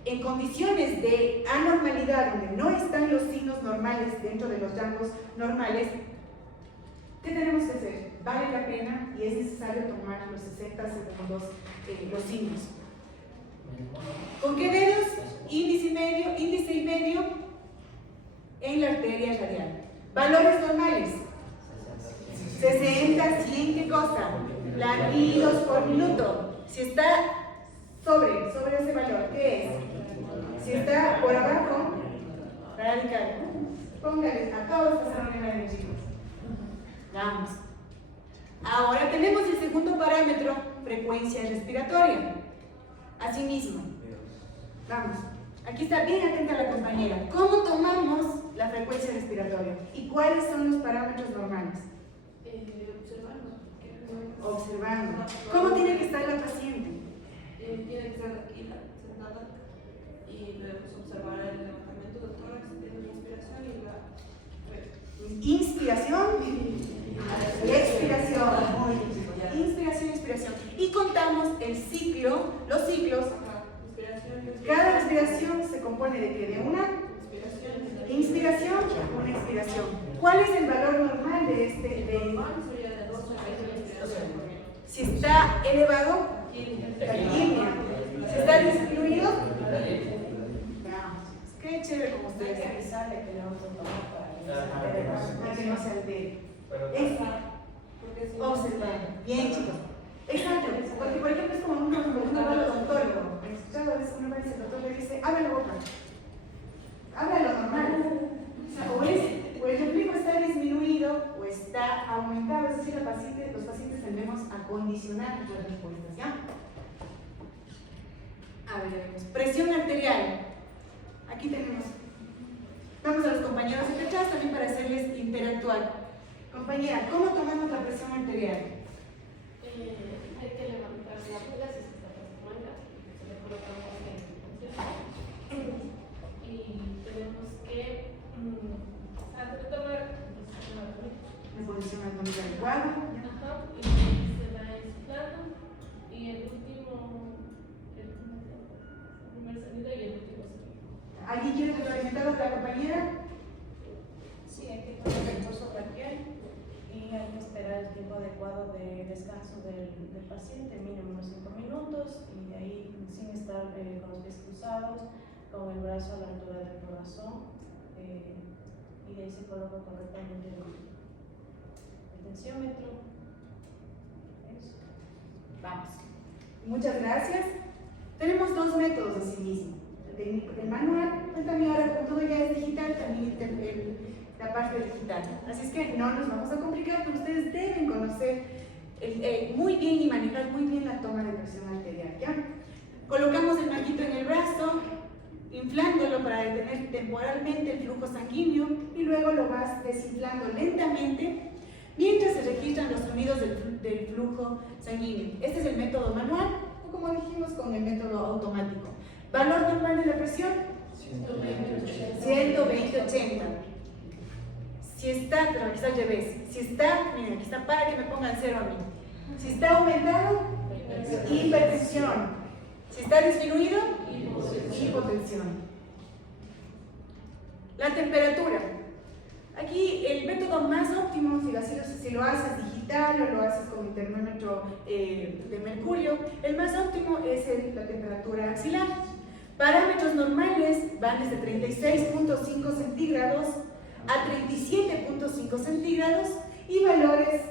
en condiciones de anormalidad, donde no están los signos normales dentro de los rangos normales, ¿qué tenemos que hacer? Vale la pena y es necesario tomar los 60 segundos los signos. ¿Con qué dedos? Índice y medio en la arteria radial. Valores normales. 60, 100, ¿qué cosa? Latidos por minuto. Si está sobre ese valor, ¿qué es? Si está por abajo, radical. Póngale a todos pasaron en la de chicos. Vamos. Ahora tenemos el segundo parámetro, frecuencia respiratoria. Asimismo. Vamos. Aquí está bien atenta la compañera. ¿Cómo tomamos la frecuencia respiratoria. ¿Y cuáles son los parámetros normales? Observando. ¿Cómo tiene que estar la paciente? Tiene que estar tranquila, sentada, y debemos observar el levantamiento de tórax, la inspiración y la Inspiración y expiración. Inspiración y expiración. Y contamos el ciclo, los ciclos. Cada respiración se compone de que de una inspiración, una expiración. ¿Cuál es el valor normal de este? Si está elevado, taquimia. Si está disminuido, qué chévere como ustedes. sale que le vamos a tomar Para que no se altere. Pero Es observar. Bien, chicos. Exacto. Porque, por ejemplo, es como uno va al odontólogo. Cada vez uno va y el doctor le dice, abre la boca. Habla lo normal. O el reflejo está disminuido o está aumentado. Es decir, los pacientes tendemos a condicionar nuestras respuestas. ¿Ya? A ver, ya vemos. Presión arterial. Aquí tenemos. Vamos a los compañeros de atrás también para hacerles interactuar. Compañera, ¿cómo tomamos la presión arterial? Hay que levantar la pulga si se está pasando, se le colocamos y tenemos que antes de tomar En posición atómica adecuada. y se va inflando y el primer sonido y el último sonido. ¿Alguien quiere retroalimentar a la compañera? Sí, hay que poner el pulso braquial y hay que esperar el tiempo adecuado de descanso del paciente, mínimo unos 5 minutos, y de ahí sin estar con los pies cruzados, con el brazo a la altura del corazón, y de ahí se coloca correctamente el tensiómetro. Eso. Vamos. Muchas gracias. Tenemos dos métodos asimismo. El manual, pero también ahora como todo ya es digital, también la parte digital. Así es que no nos vamos a complicar, pero ustedes deben conocer muy bien y manejar muy bien la toma de presión arterial. ¿Ya? Colocamos el manguito en el brazo, inflándolo para detener temporalmente el flujo sanguíneo y luego lo vas desinflando lentamente mientras se registran los sonidos del flujo sanguíneo. Este es el método manual o como dijimos con el método automático. ¿Valor normal de la presión? 120/80. Si está, pero aquí está al revés. Si está, miren, aquí está para que me pongan cero a mí. Si está aumentado, hipertensión. Si está disminuido, hipotensión. La temperatura. Aquí el método más óptimo, si lo haces digital o lo haces con el termómetro de mercurio, el más óptimo es la temperatura axilar. Parámetros normales van desde 36.5 centígrados a 37.5 centígrados y valores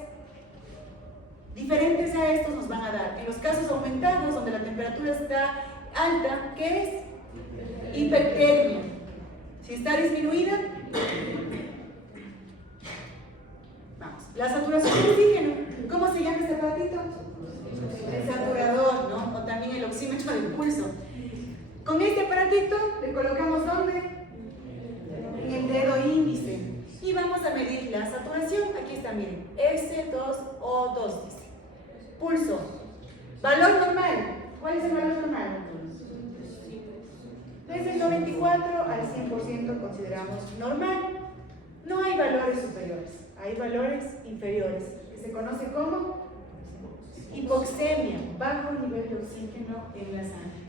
diferentes a estos nos van a dar. En los casos aumentados, donde la temperatura está alta, ¿qué es? Hipertermia. Si está disminuida, vamos. La saturación de oxígeno. ¿Cómo se llama este aparatito? El saturador, ¿no? O también el oxímetro del pulso. Con este aparatito le colocamos ¿dónde? En el dedo índice. Y vamos a medir la saturación. Aquí está, miren. S2O2 dice. Pulso. Valor normal. ¿Cuál es el valor normal? Desde el 94 al 100% consideramos normal. No hay valores superiores. Hay valores inferiores. Que se conoce como hipoxemia. Bajo nivel de oxígeno en la sangre.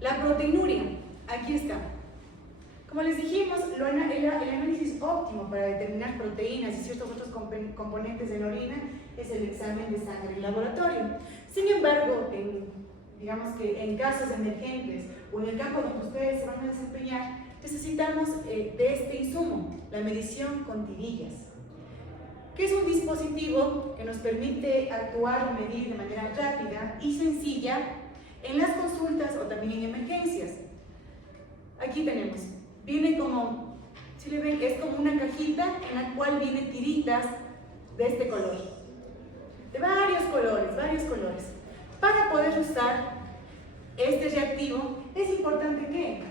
La proteinuria, aquí está. Como les dijimos, el análisis óptimo para determinar proteínas y ciertos otros componentes de la orina es el examen de sangre en laboratorio. Sin embargo, digamos que en casos emergentes o en el campo donde ustedes se van a desempeñar, necesitamos de este insumo, la medición con tirillas, que es un dispositivo que nos permite actuar o medir de manera rápida y sencilla en las consultas o también en emergencias. Aquí tenemos, viene como, si le ven, es como una cajita en la cual vienen tiritas de este color, de varios colores. Para poder usar este reactivo es importante que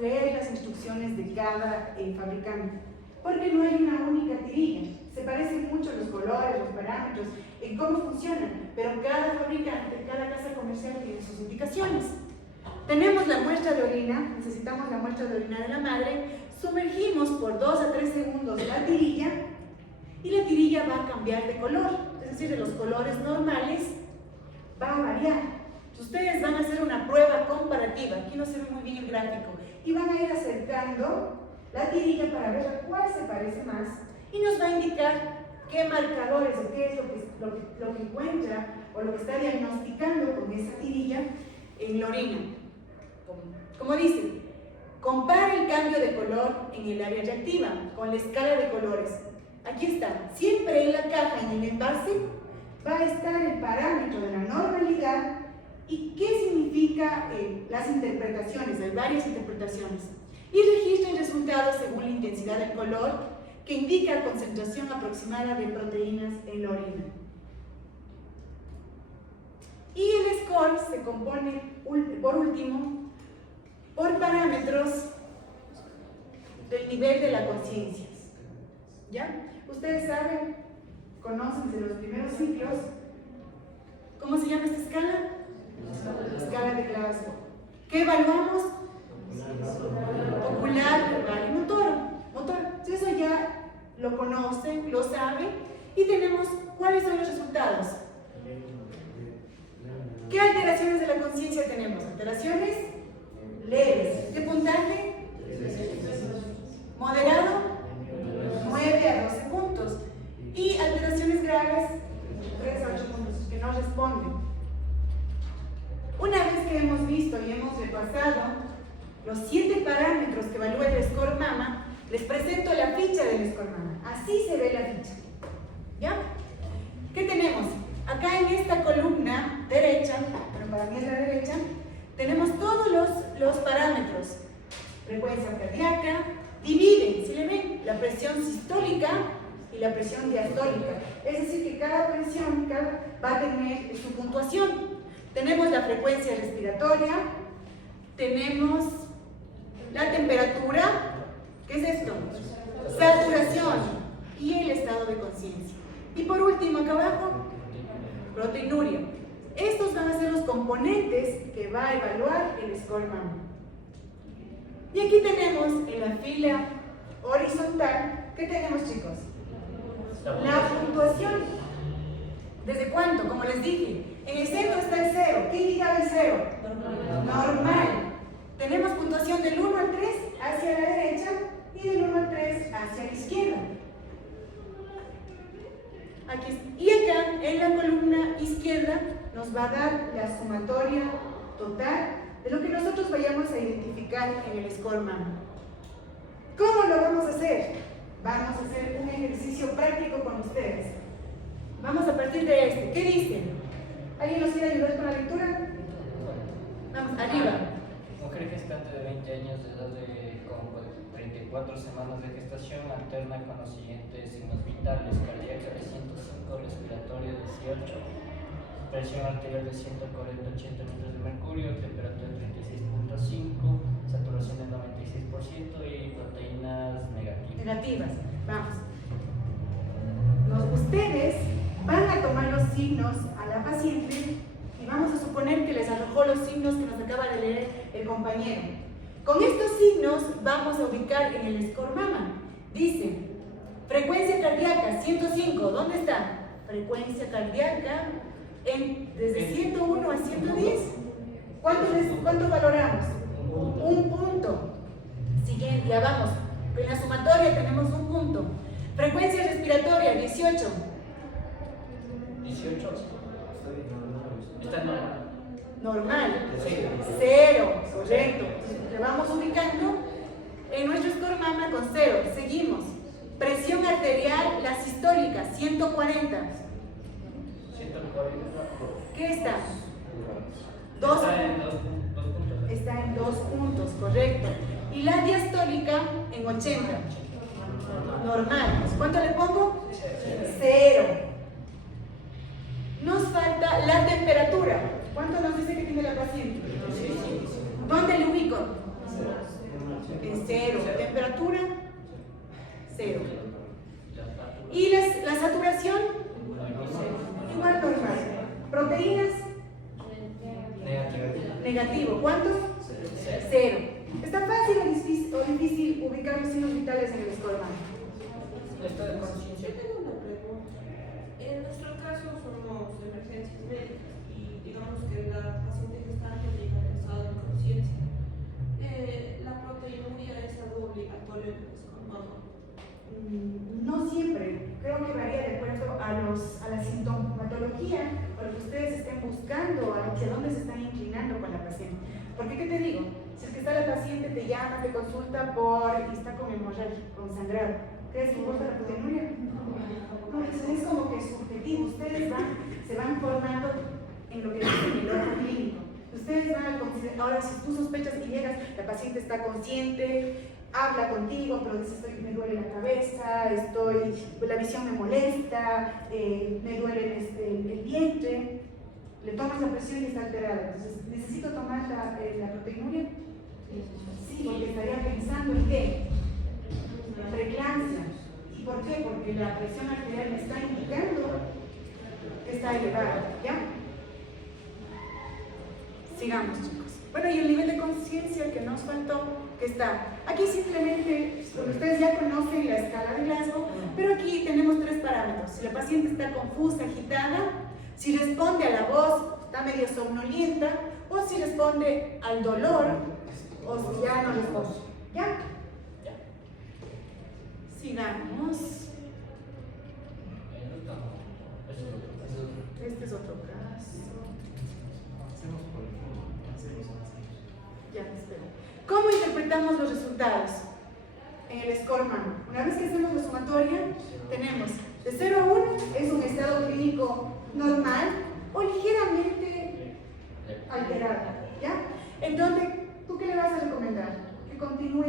leer las instrucciones de cada fabricante, porque no hay una única tirilla. Se parecen mucho los colores, los parámetros, en cómo funcionan, pero cada fabricante, cada casa comercial tiene sus indicaciones. Tenemos la muestra de orina, necesitamos la muestra de orina de la madre, sumergimos por 2 a 3 segundos la tirilla y la tirilla va a cambiar de color, es decir, de los colores normales va a variar. Ustedes van a hacer una prueba comparativa, aquí no se ve muy bien el gráfico, y van a ir acercando la tirilla para ver a cuál se parece más y nos va a indicar qué marcadores o qué es lo que encuentra o lo que está diagnosticando con esa tirilla en la orina. Como dice, compara el cambio de color en el área reactiva con la escala de colores. Aquí está, siempre en la caja, en el envase, va a estar el parámetro de la normalidad y qué significa las interpretaciones, hay varias interpretaciones. Y registra el resultado según la intensidad del color, que indica concentración aproximada de proteínas en la orina. Y el score se compone, por último, por parámetros del nivel de la conciencia. ¿Ya? Ustedes saben, conocen de los primeros ciclos, ¿cómo se llama esta escala? Escala de Glasgow. ¿Qué evaluamos? Ocular, verbal y motor. Eso ya lo conocen, lo saben, y tenemos cuáles son los resultados. ¿Qué alteraciones de la conciencia tenemos? Alteraciones leves. ¿Qué puntaje? Moderado, 9 a 12 puntos. Y alteraciones graves, 3 a 8 puntos, que no responden. Una vez que hemos visto y hemos repasado los 7 parámetros que evalúa el score MAMA, les presento la ficha del score MAMA. Así se ve la ficha. ¿Ya? ¿Qué tenemos? Acá en esta columna derecha, pero para mí es la derecha, tenemos todos los parámetros. Frecuencia cardíaca, dividen, si le ven, la presión sistólica y la presión diastólica. Es decir, que cada presión va a tener su puntuación. Tenemos la frecuencia respiratoria, tenemos la temperatura, ¿qué es esto? Saturación y el estado de conciencia. Y por último, acá abajo, proteinuria. Estos van a ser los componentes que va a evaluar el score MAMA. Y aquí tenemos en la fila horizontal, ¿qué tenemos, chicos? La puntuación. ¿Desde cuánto? Como les dije, en el centro está el 0. ¿Qué indica el 0? Normal. Tenemos puntuación del 1 al 3 hacia la derecha y del 1 al 3 hacia la izquierda. Aquí, y acá en la columna izquierda nos va a dar la sumatoria total de lo que nosotros vayamos a identificar en el score MAMA. ¿Cómo lo vamos a hacer? Vamos a hacer un ejercicio práctico con ustedes. Vamos a partir de este. ¿Qué dicen? ¿Alguien nos quiere ayudar con la lectura? Vamos, arriba. Mujer gestante de 20 años de edad con 34 semanas de gestación alterna con los siguientes signos vitales: cardíaca de 105, respiratoria de 18, presión arterial de 140-80 metros de mercurio, temperatura de 36.5, saturación del 96% y proteínas Negativas. Vamos. Ustedes van a tomar los signos a la paciente y vamos a suponer que les arrojó los signos que nos acaba de leer el compañero. Con estos signos vamos a ubicar en el score MAMA. Dice, frecuencia cardíaca 105, ¿dónde está? Frecuencia cardíaca desde 101 a 110. ¿Cuánto valoramos? Un punto. Siguiente, ya vamos. En la sumatoria tenemos un punto. Frecuencia respiratoria 18. 18. Está normal. Normal. 0, correcto. Le vamos ubicando en nuestro score MAMA con 0. Seguimos. Presión arterial, la sistólica, 140. 140. ¿Qué está? Está en 2 puntos. Está en 2 puntos, correcto. Y la diastólica en 80. Normal. ¿Cuánto le pongo? 0. Nos falta la temperatura. ¿Cuánto nos dice que tiene la paciente? ¿Dónde le ubico? En cero. Temperatura, cero. Y la saturación, igual normal. Proteínas, negativo. ¿Cuántos? Cero. ¿Está fácil o difícil ubicar los signos vitales en el score MAMA? Yo tengo una pregunta. En nuestro caso somos de emergencias médicas y digamos que la paciente gestante llega en estado de inconsciencia. ¿La proteinuria es algo obligatorio en el score MAMA? No siempre, creo que varía de acuerdo a la sintomatología o lo que ustedes estén buscando, hacia dónde se están inclinando con la paciente. Porque, ¿qué te digo? Si es que está la paciente, te llama, te consulta y está con hemorragia, con sangrado, ¿crees que importa la proteinuria? No, eso es como que subjetivo. Ustedes se van formando en lo que dicen el ojo clínico. Ustedes van a considerar, ahora si tú sospechas y llegas, la paciente está consciente, habla contigo, pero dice, me duele la cabeza, la visión me molesta, me duele el vientre, le tomas la presión y está alterada. Entonces, ¿necesito tomar la proteinuria? Sí, porque estaría pensando en qué? Preeclampsia. ¿Y por qué? Porque la presión arterial me está indicando que está elevada, ¿ya? Sigamos, chicos. Bueno, y el nivel de conciencia que nos faltó, que está aquí simplemente, ustedes ya conocen la escala de Glasgow, pero aquí tenemos tres parámetros. Si la paciente está confusa, agitada, si responde a la voz, está medio somnolienta, o si responde al dolor, o si ya no responde. ¿Ya? Sigamos. Este es otro caso. Ya, espera. ¿Cómo interpretamos los resultados en el score MAMA? Una vez que hacemos la sumatoria, tenemos de 0 a 1 es un estado clínico normal o ligeramente alterado, ¿ya? Entonces, ¿tú qué le vas a recomendar? Que continúe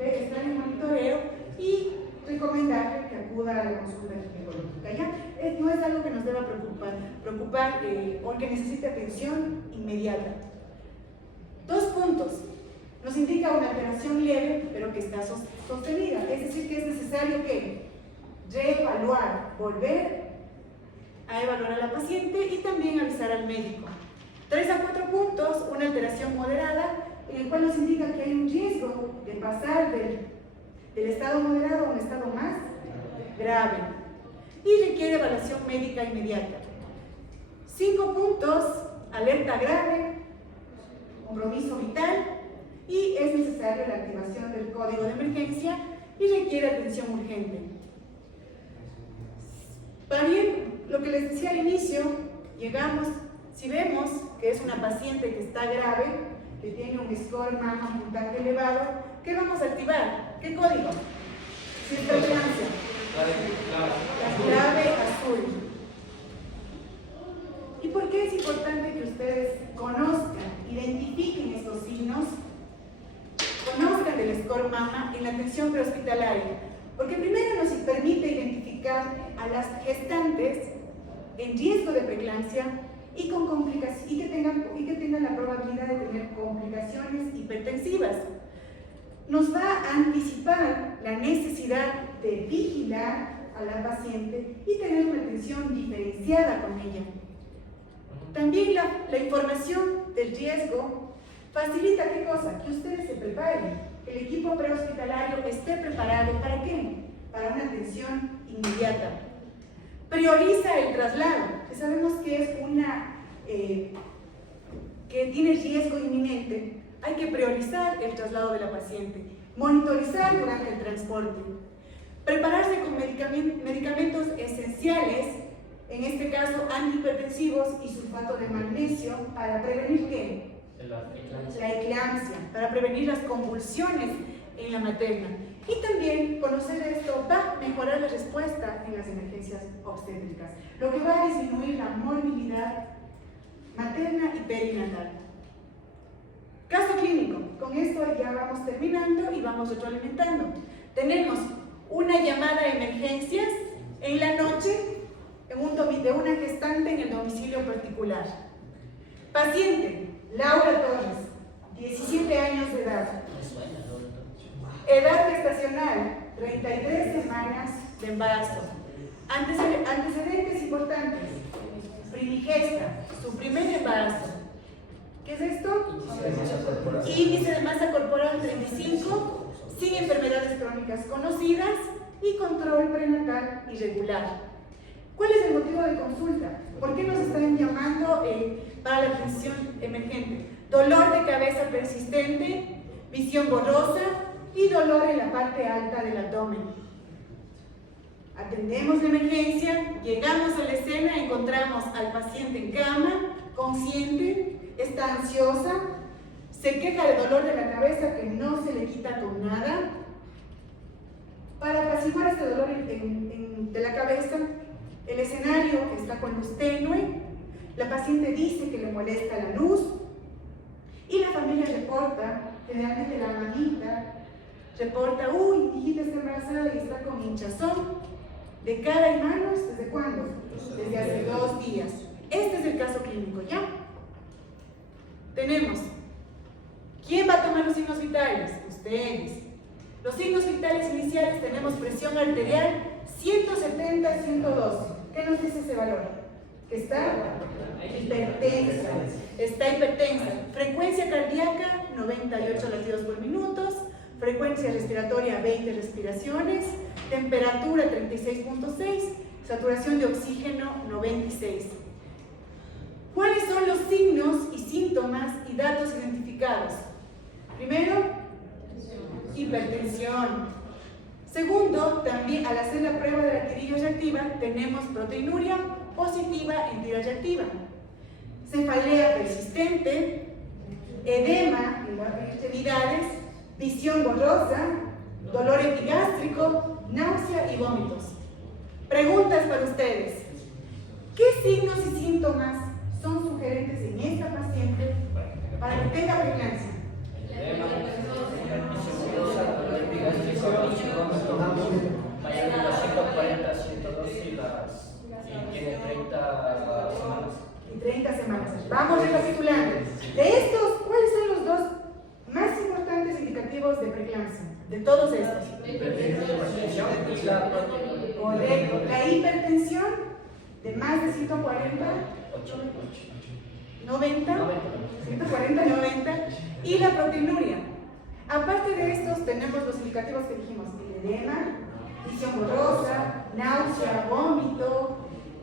estar en monitoreo y recomendarle que acuda a la consulta ginecológica, ¿ya? No es algo que nos deba preocupar o que necesite atención inmediata. 2 puntos. Nos indica una alteración leve, pero que está sostenida. Es decir, que es necesario que reevaluar, volver a evaluar a la paciente y también avisar al médico. 3 a 4 puntos, una alteración moderada, en el cual nos indica que hay un riesgo de pasar del estado moderado a un estado más grave y requiere evaluación médica inmediata. 5 puntos, alerta grave, compromiso vital y es necesaria la activación del código de emergencia y requiere atención urgente. Para bien, lo que les decía al inicio, llegamos, si vemos que es una paciente que está grave, que tiene un score MAMA puntaje elevado, ¿qué vamos a activar? ¿Qué código? Si es preeclampsia. La clave azul. ¿Y por qué es importante que ustedes conozcan, identifiquen estos signos, conozcan el score MAMA en la atención prehospitalaria? Porque primero nos permite identificar a las gestantes en riesgo de preeclampsia y con complicaciones, y que tengan la probabilidad de tener complicaciones hipertensivas. Nos va a anticipar la necesidad de vigilar a la paciente y tener una atención diferenciada con ella. También la información del riesgo facilita ¿qué cosa? Que ustedes se preparen, que el equipo prehospitalario esté preparado. ¿Para qué? Para una atención inmediata. Prioriza el traslado, que sabemos que es que tiene riesgo inminente. Hay que priorizar el traslado de la paciente, monitorizar durante el transporte, prepararse con medicamentos esenciales, en este caso antihipertensivos y sulfato de magnesio, para prevenir ¿qué? La eclampsia, para prevenir las convulsiones en la materna. Y también conocer esto va a mejorar la respuesta en las emergencias obstétricas, lo que va a disminuir la morbilidad materna y perinatal. Caso clínico. Con esto ya vamos terminando y vamos retroalimentando. Tenemos una llamada a emergencias en la noche de una gestante en el domicilio particular. Paciente, Laura Torres, 17 años de edad. Me suena, Roberto. Edad gestacional, 33 semanas de embarazo. Antecedentes importantes. Primigesta, su primer embarazo. ¿Qué es esto? Índice de masa corporal 35, sin enfermedades crónicas conocidas y control prenatal irregular. ¿Cuál es el motivo de consulta? ¿Por qué nos están llamando para la atención emergente? Dolor de cabeza persistente, visión borrosa y dolor en la parte alta del abdomen. Atendemos la emergencia, llegamos a la escena, encontramos al paciente en cama, consciente, está ansiosa, se queja de dolor de la cabeza que no se le quita con nada. Para apaciguar este dolor de la cabeza, el escenario está con luz tenue, la paciente dice que le molesta la luz y la familia reporta, generalmente la mamita reporta, uy, hijita está embarazada y está con hinchazón de cara y manos. ¿Desde cuándo? Desde hace 2 días. Este es el caso clínico, ¿ya? Tenemos, ¿quién va a tomar los signos vitales? Ustedes. Los signos vitales iniciales tenemos presión arterial 170-112. ¿Qué nos dice ese valor? Que está hipertensa. Está hipertensa. Frecuencia cardíaca 98 latidos por minuto. Frecuencia respiratoria 20 respiraciones. Temperatura 36.6. Saturación de oxígeno 96. ¿Cuáles son los signos y síntomas y datos identificados? Primero, hipertensión. Segundo, también al hacer la prueba de la tiroides reactiva tenemos proteinuria positiva en tiroides reactiva, cefalea persistente, edema en las extremidades, visión borrosa, dolor epigástrico, náusea y vómitos. Preguntas para ustedes. ¿Qué signos y síntomas son sugerentes en esta paciente para que tenga preeclampsia? Y tiene 30 semanas. En 30 semanas. Vamos recapitulando. De estos, ¿cuáles son los 2 más importantes indicativos de preeclampsia? De todos estos. Correcto. La hipertensión de más de 140, 90, 140, 90 y la proteinuria. Aparte de estos tenemos los indicativos que dijimos: el edema, visión borrosa, náusea, vómito,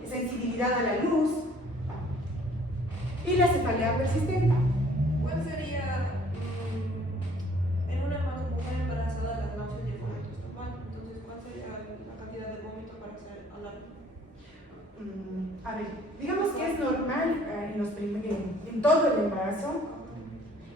sensibilidad a la luz y la cefalea persistente. ¿Cuál sería en una mujer embarazada las náuseas y el vómito está mal? Entonces, ¿cuál sería la cantidad de vómito para hacer alarma? A ver, digamos que es normal en todo el embarazo,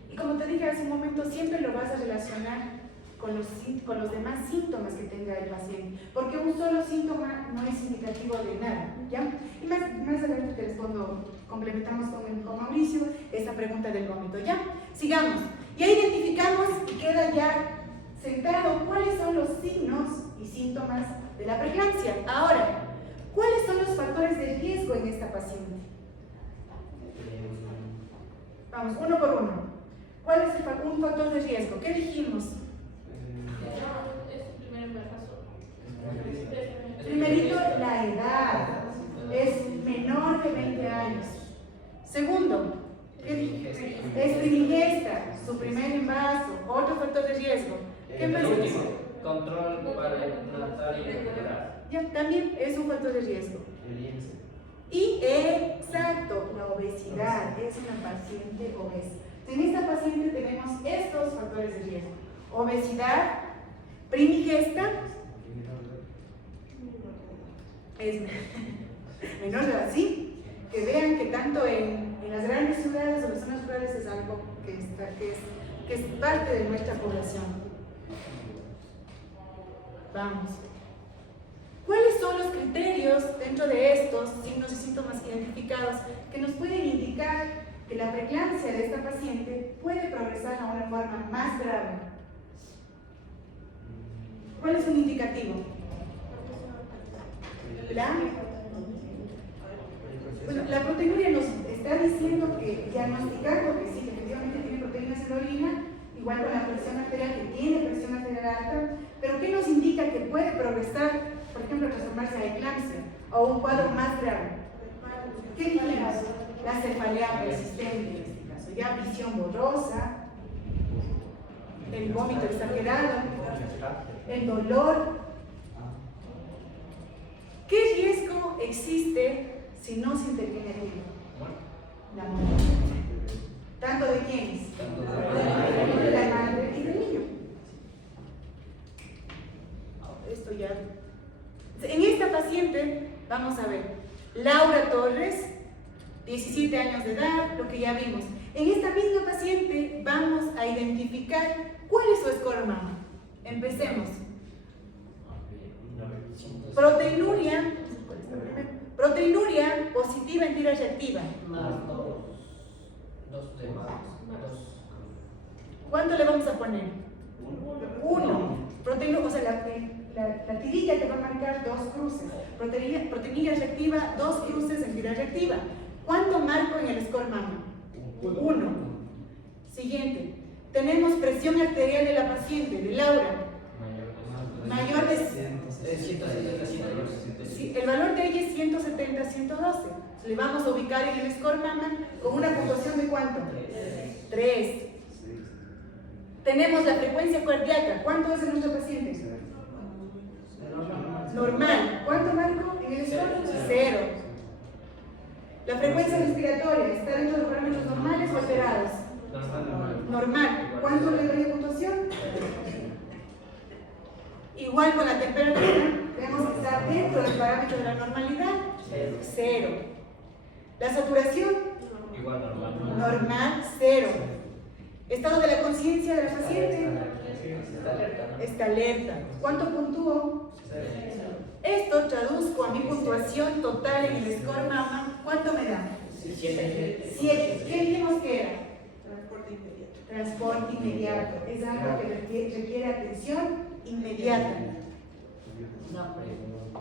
y como te dije hace un momento, siempre lo vas a relacionar con los demás síntomas que tenga el paciente, porque un solo síntoma no es indicativo de nada, ¿ya? Y más adelante te respondo, complementamos con Mauricio esta pregunta del vómito, ¿ya? Sigamos. Ya identificamos y queda ya sentado cuáles son los signos y síntomas de la preeclampsia. Ahora, ¿cuáles son los factores de riesgo en esta paciente? Vamos, uno por uno. ¿Cuál es un factor de riesgo? ¿Qué dijimos? Primerito, la edad. Es menor de 20 años. Segundo, es primigesta, su primer embarazo. Otro factor de riesgo. ¿Qué El más? último, control prenatal irregular. Ya, también es un factor de riesgo. Y exacto, la obesidad, es una paciente obesa. En esta paciente tenemos estos factores de riesgo: obesidad, primigesta, es menor de edad, sí, que vean que tanto en las grandes ciudades o en las zonas rurales es algo que es parte de nuestra población. Vamos. ¿Cuáles son los criterios dentro de estos signos y síntomas identificados que nos pueden indicar que la preeclampsia de esta paciente puede progresar a una forma más grave? ¿Cuál es un indicativo? La proteinuria nos está diciendo que diagnosticando que sí, efectivamente tiene proteínas en insulina, igual con la presión arterial, que tiene presión arterial alta, pero ¿qué nos indica que puede progresar, por ejemplo, transformarse a eclampsia o un cuadro más grave? ¿Qué dijimos? La cefalea persistente en este caso, ya visión borrosa, el vómito exagerado, el dolor. ¿Qué riesgo existe si no se interviene el niño? La muerte. ¿Tanto de quiénes? De la madre y del niño. Esto ya. En esta paciente, vamos a ver, Laura Torres, 17 años de edad, lo que ya vimos. En esta misma paciente vamos a identificar cuál es su score mama. Empecemos. Proteinuria positiva en tira reactiva. Más dos de más. ¿Cuánto le vamos a poner? 1. Proteinuria, o sea, la tirilla te va a marcar 2 cruces. Proteinuria reactiva, 2 cruces en tira reactiva. ¿Cuánto marco en el score mama? 1. Siguiente. Tenemos presión arterial de la paciente, de Laura. Mayor de 170, 112. Sí, el valor de ella es 170, 112. Le vamos a ubicar en el score mama con una puntuación de ¿cuánto? 3. Tenemos la frecuencia cardíaca. ¿Cuánto es en nuestro paciente? Normal. ¿Cuánto marco en el score? 0. La frecuencia respiratoria está dentro de los parámetros normales o alterados. Normal. ¿Cuánto le doy de puntuación? Igual con la temperatura, vemos que está dentro del parámetro de la normalidad. 0. La saturación, Igual normal. normal, 0. Estado de la conciencia de la paciente, está alerta. ¿Cuánto puntúo? Esto traduzco a mi puntuación total en el score mama. ¿Cuánto me da? 7. ¿Qué dijimos que era? Transporte inmediato. Es algo que requiere atención inmediata. Una pregunta.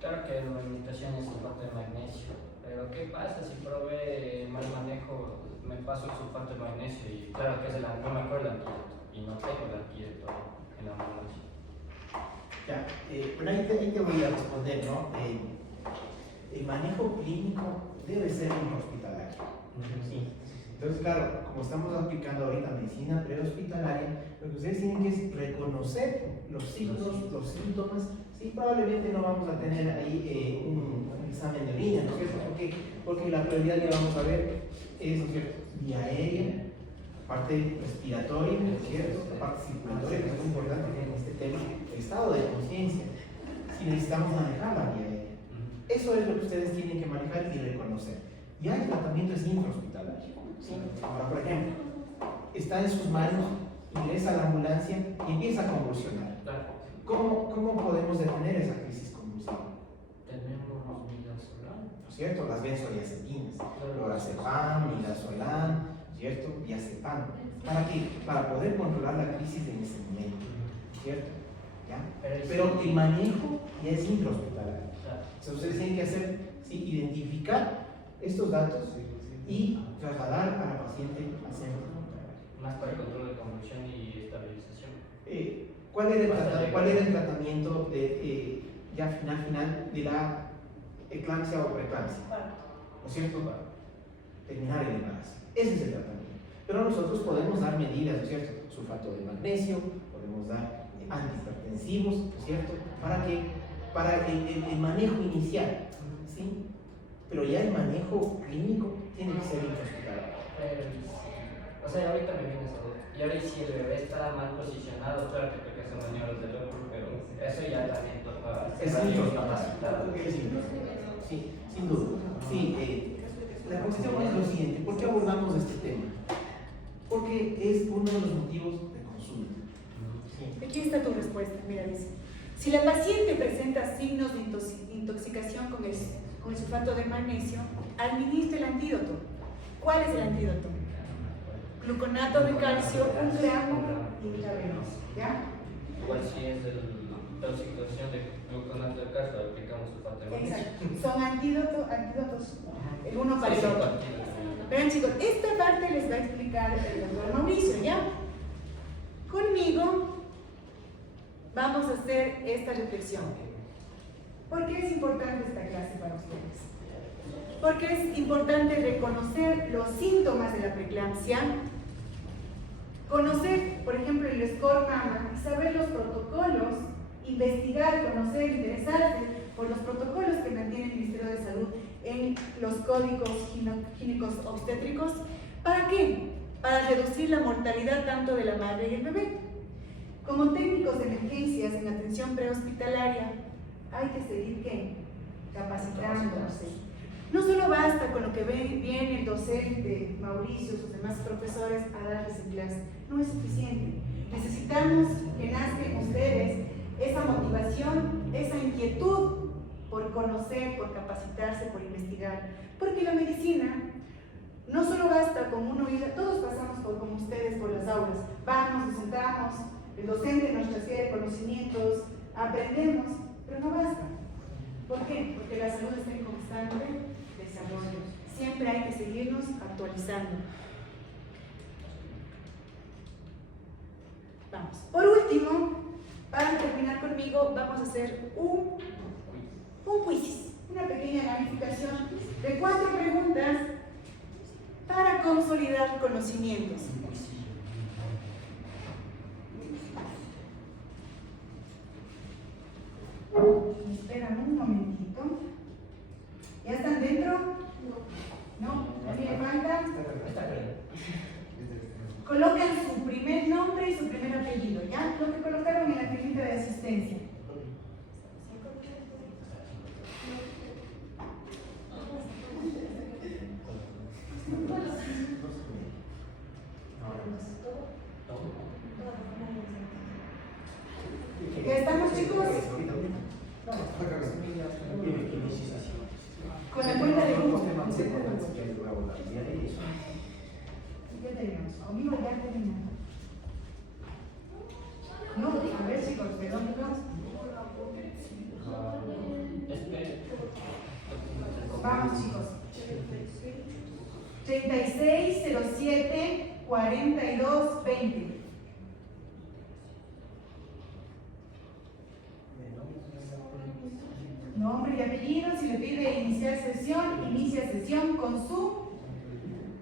Claro que la alimentación es sulfato de magnesio, pero ¿qué pasa si probé mal manejo, me paso el sulfato de magnesio y claro que no me acuerdo el antídoto y no tengo el antídoto en la ambulancia? Ya, bueno, ahí te voy a responder, ¿no? El manejo clínico debe ser intrahospitalario. Sí. Entonces, claro, como estamos aplicando ahorita medicina prehospitalaria, lo que ustedes tienen que es reconocer los signos, los síntomas. Sí, probablemente no vamos a tener ahí un examen de orina, ¿no es cierto? Porque la prioridad que vamos a ver es, ¿no es cierto?, vía aérea, parte respiratoria, ¿no es cierto?, la parte circulatoria, que es muy importante en este tema, el estado de conciencia, si necesitamos manejar la vía aérea. Eso es lo que ustedes tienen que manejar y reconocer. Ya el tratamiento es intrahospitalario. ¿Sí? Ahora, por ejemplo, está en sus manos, ingresa a la ambulancia y empieza a convulsionar. ¿Cómo podemos detener esa crisis convulsiva? Tenemos midazolam. ¿No es cierto? Las benzodiazepinas, lorazepam, midazolam, ¿cierto? Diazepam. ¿Para qué? Para poder controlar la crisis en ese momento, ¿cierto? ¿Ya? Pero el manejo ya es intrahospitalario. O sea, ustedes tienen que hacer, ¿sí?, identificar estos datos y trasladar a la paciente al centro. Más para el control de convulsión y estabilización. ¿Cuál era el tratamiento ya final de la eclampsia o preeclampsia? ¿No es cierto? Para terminar el embarazo. Ese es el tratamiento. Pero nosotros podemos dar medidas, ¿no es cierto? Sulfato de magnesio, podemos dar antihipertensivos, ¿no es cierto? Para el manejo inicial, ¿sí? Pero ya el manejo clínico tiene que ser intrahospitalario. O sea, ahorita me viene esa duda. Y ahora si el bebé está mal posicionado, claro que creo que son maniobras de locura, pero eso ya también toca. Es intrahospitalario. Sí, sin duda. Sí, la cuestión es lo siguiente: ¿por qué abordamos este tema? Porque es uno de los motivos de consulta. Sí. Aquí está tu respuesta. Mira, dice: si la paciente presenta signos de intoxicación con el sulfato de magnesio, administre el antídoto. ¿Cuál es el antídoto? Gluconato de calcio, 1 gramo intravenoso. ¿Ya? Igual si es de intoxicación de gluconato de calcio, aplicamos sulfato de magnesio. Exacto. Son antídotos, el uno para el otro. Vean chicos, esta parte les va a explicar el doctor Mauricio, ¿ya? Conmigo vamos a hacer esta reflexión. ¿Por qué es importante esta clase para ustedes? Porque es importante reconocer los síntomas de la preeclampsia, conocer, por ejemplo, el score MAMA y saber los protocolos, investigar, conocer, interesarse por los protocolos que mantiene el Ministerio de Salud en los códigos ginecos obstétricos. ¿Para qué? Para reducir la mortalidad tanto de la madre y el bebé. Como técnicos de emergencias en atención prehospitalaria, hay que seguir ¿qué? Capacitándose. No solo basta con lo que viene el docente, Mauricio, sus demás profesores a darles en clase. No es suficiente. Necesitamos que nazca en ustedes esa motivación, esa inquietud por conocer, por capacitarse, por investigar. Porque la medicina no solo basta con uno ir, todos pasamos por, como ustedes, por las aulas. Vamos, nos sentamos, el docente nos transfiere conocimientos, aprendemos, pero no basta. ¿Por qué? Porque la salud está en constante desarrollo. Siempre hay que seguirnos actualizando. Vamos. Por último, para terminar conmigo, vamos a hacer un quiz, una pequeña gamificación de 4 preguntas para consolidar conocimientos. Esperan un momentito. ¿Ya están dentro? No. ¿También le falta? Colocan su primer nombre y su primer apellido, ¿ya? Lo que colocaron en la cajita de asistencia. ¿Ya estamos, chicos? Con la cuenta de Google. Ya terminamos. Conmigo ya terminamos. No, a ver chicos, ¿de dónde vamos? Vamos chicos. 3607 4220. Nombre y apellido. Si le pide iniciar sesión, inicia sesión con su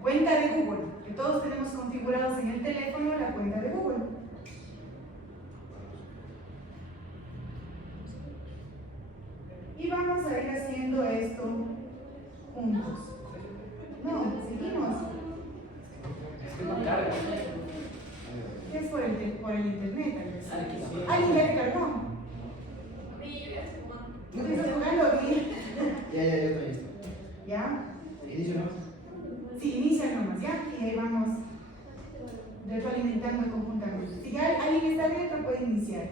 cuenta de Google, que todos tenemos configurados en el teléfono la cuenta de Google. Y vamos a ir haciendo esto juntos. No, seguimos. ¿Qué es por el internet? ¿Alguien ya te cargó? ¿No te estás jugando aquí? Ya estoy listo. ¿Ya? ¿Inicio nomás? Sí, inicia nomás, ¿ya? Y ahí vamos retroalimentando conjuntamente. Si ya alguien está dentro, puede iniciar.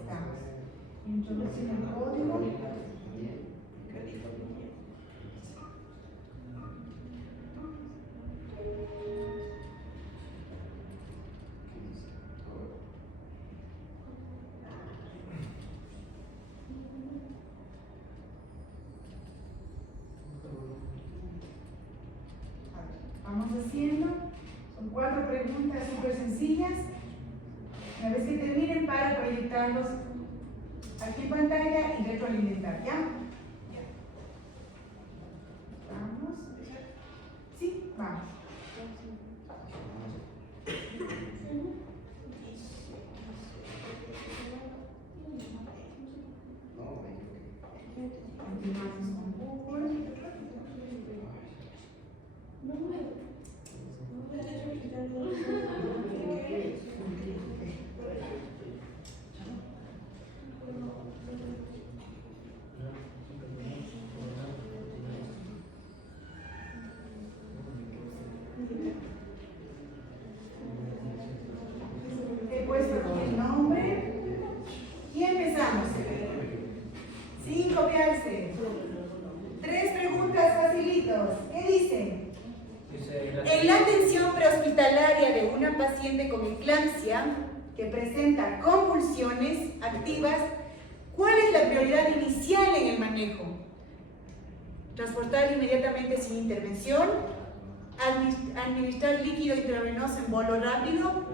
Estamos. Introducción al código. Vamos haciendo, son 4 preguntas súper sencillas. Una vez que terminen, para proyectarlos aquí en pantalla y retroalimentar, ¿ya? Vamos. Sí, vamos. Continuamos con Google. He puesto aquí el nombre y empezamos. Sin copiarse. 3 preguntas facilitos. ¿Qué dicen? En la atención prehospitalaria de una paciente con eclampsia que presenta convulsiones activas, ¿cuál es la prioridad inicial en el manejo? transportar inmediatamente sin intervención, administrar líquido intravenoso en bolo rápido,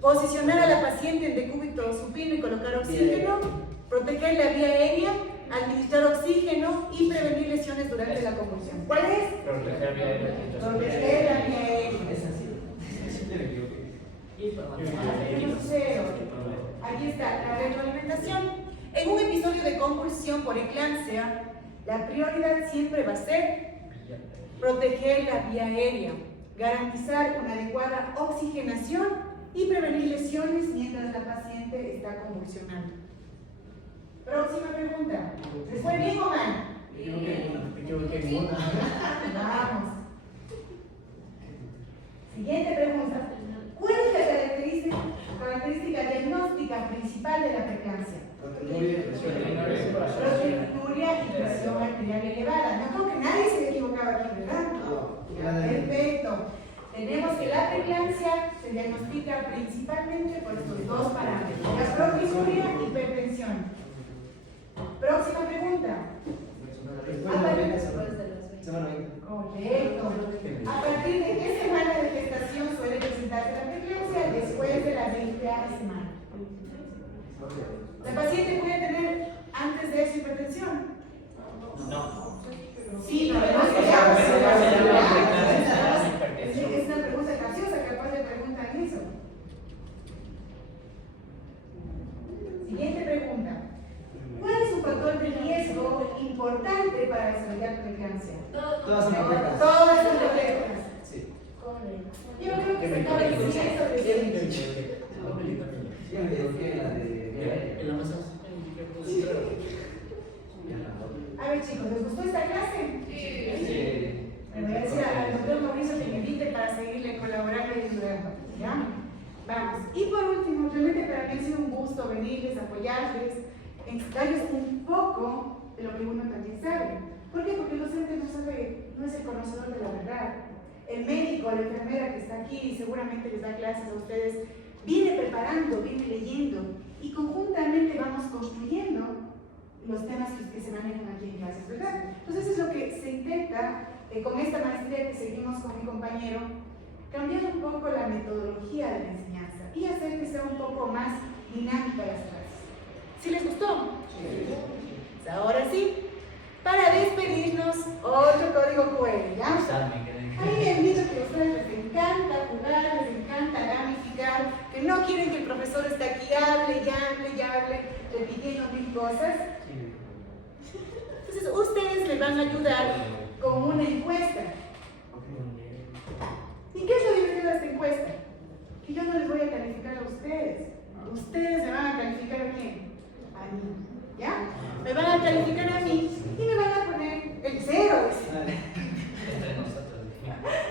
posicionar a la paciente en decúbito supino y colocar oxígeno, proteger la vía aérea, administrar oxígeno y prevenir lesiones durante la convulsión. ¿Cuál es? Proteger vía aérea. Proteger la vía aérea. Es así. Aquí está la retroalimentación. En un episodio de convulsión por eclampsia, la prioridad siempre va a ser proteger la vía aérea, garantizar una adecuada oxigenación y prevenir lesiones mientras la paciente está convulsionando. Próxima pregunta. ¿Les fue bien o mal? Me equivoqué en una. Vamos. Siguiente pregunta. ¿Cuál es la característica diagnóstica principal de la preeclampsia? Proteinuria y presión arterial elevada. No creo que nadie se haya equivocado aquí, ¿verdad? No. Perfecto. Tenemos que la preeclampsia se diagnostica principalmente por estos dos parámetros: la proteinuria y hipertensión. Próxima pregunta. Semana 20. Correcto. ¿A partir de qué semana de gestación suele presentarse la preeclampsia? Después de la 20ª semana. ¿La paciente puede tener antes de eso hipertensión? No. Sí, no, es una pregunta capciosa, capaz de preguntar eso. Siguiente pregunta. ¿Cuál es un factor de riesgo importante para desarrollar preeclampsia? Todas son correctas. Todas son correctas. Sí. Yo creo que se acaba de decir eso de Ya me equivoqué en la de. En la masa. A ver, chicos, ¿les gustó esta clase? Sí. Me voy a decir al doctor Mauricio que me invite para seguirle colaborando y ayudando. ¿Ya? Vamos. Y por último, realmente para mí ha sido un gusto venirles, apoyarles, explicarles un poco de lo que uno también sabe. ¿Por qué? Porque el docente no sabe, no es el conocedor de la verdad. El médico, la enfermera que está aquí y seguramente les da clases a ustedes, viene preparando, viene leyendo y conjuntamente vamos construyendo los temas que se manejan aquí en clases, ¿verdad? Entonces eso es lo que se intenta con esta maestría que seguimos con mi compañero, cambiar un poco la metodología de la enseñanza y hacer que sea un poco más dinámica las clases. ¿Sí les gustó? Sí. Ahora sí, para despedirnos, otro código QR, ¿ya? A mí me han dicho que a ustedes les encanta jugar, les encanta gamificar, que no quieren que el profesor esté aquí, hable y hable y hable, repitiendo mil cosas. Entonces, ustedes me van a ayudar con una encuesta. ¿Y qué es lo divertido de esta encuesta? Que yo no les voy a calificar a ustedes. Ustedes me van a calificar a quién? A mí. ¿Ya? Me van a calificar a mí y me van a poner el 0.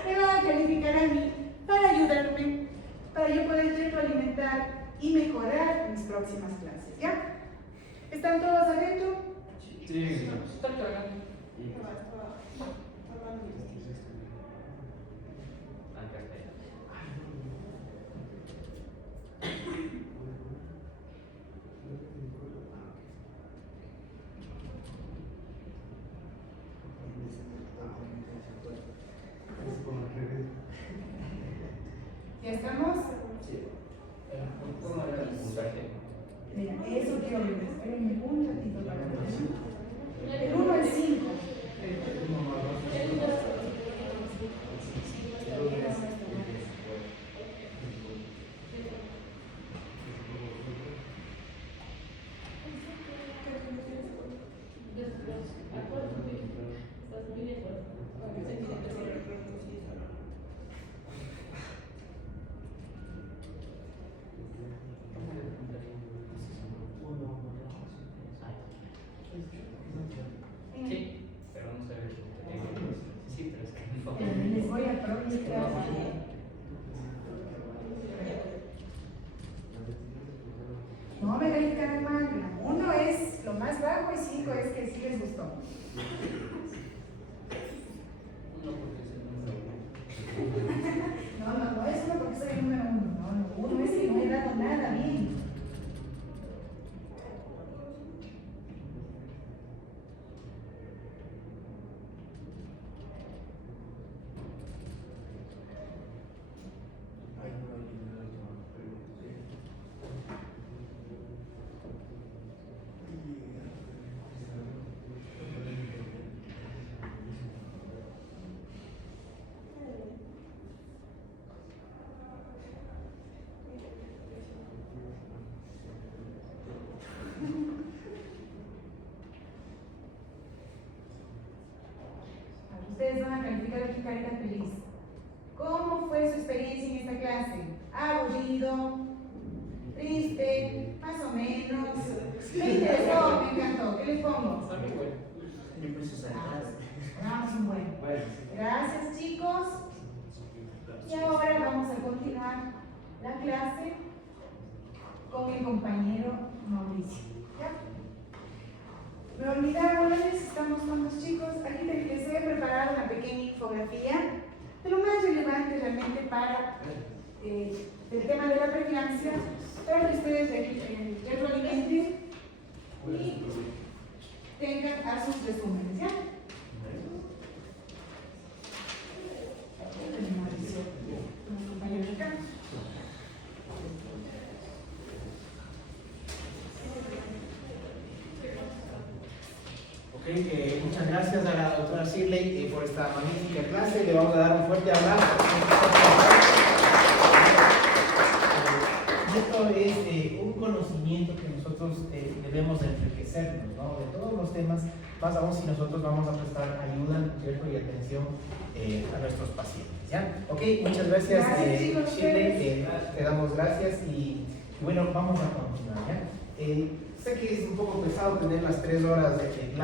Me van a calificar a mí para ayudarme, para yo poder retroalimentar y mejorar mis próximas clases. ¿Ya? ¿Están todos adentro? Sí. ¿Ya estamos? ¿Cómo era el puntaje? Mira, eso quiero ver. Esperen un ratito para ver. El 1 al 5. ustedes van a calificar aquí carita feliz. ¿Cómo fue su experiencia en esta clase? ¿Aburrido? ¿Triste? ¿Más o menos? ¿Me interesó? ¿Me encantó? ¿Qué les pongo? Yo puse saltar. Vamos un buen. Gracias, chicos. Y ahora vamos a continuar la clase con el compañero Mauricio. ¿Ya? Me olvidaba, una vez estamos con los chicos, aquí les he preparado una pequeña infografía de lo más relevante realmente para el tema de la preeclampsia, para que ustedes retroalimenten y tengan a sus resúmenes, ¿ya? Mauricio, los compañeros acá. Muchas gracias a la doctora Shirley por esta magnífica clase. Le vamos a dar un fuerte abrazo. Esto es un conocimiento que nosotros debemos enriquecernos, ¿no? De todos los temas, más aún si nosotros vamos a prestar ayuda, ¿cierto? Y atención a nuestros pacientes, ¿ya? Ok, muchas gracias, Gracias, chicos, Shirley. Te damos gracias y bueno, vamos a continuar, ¿ya? Sé que es un poco pesado tener las 3 horas de clase.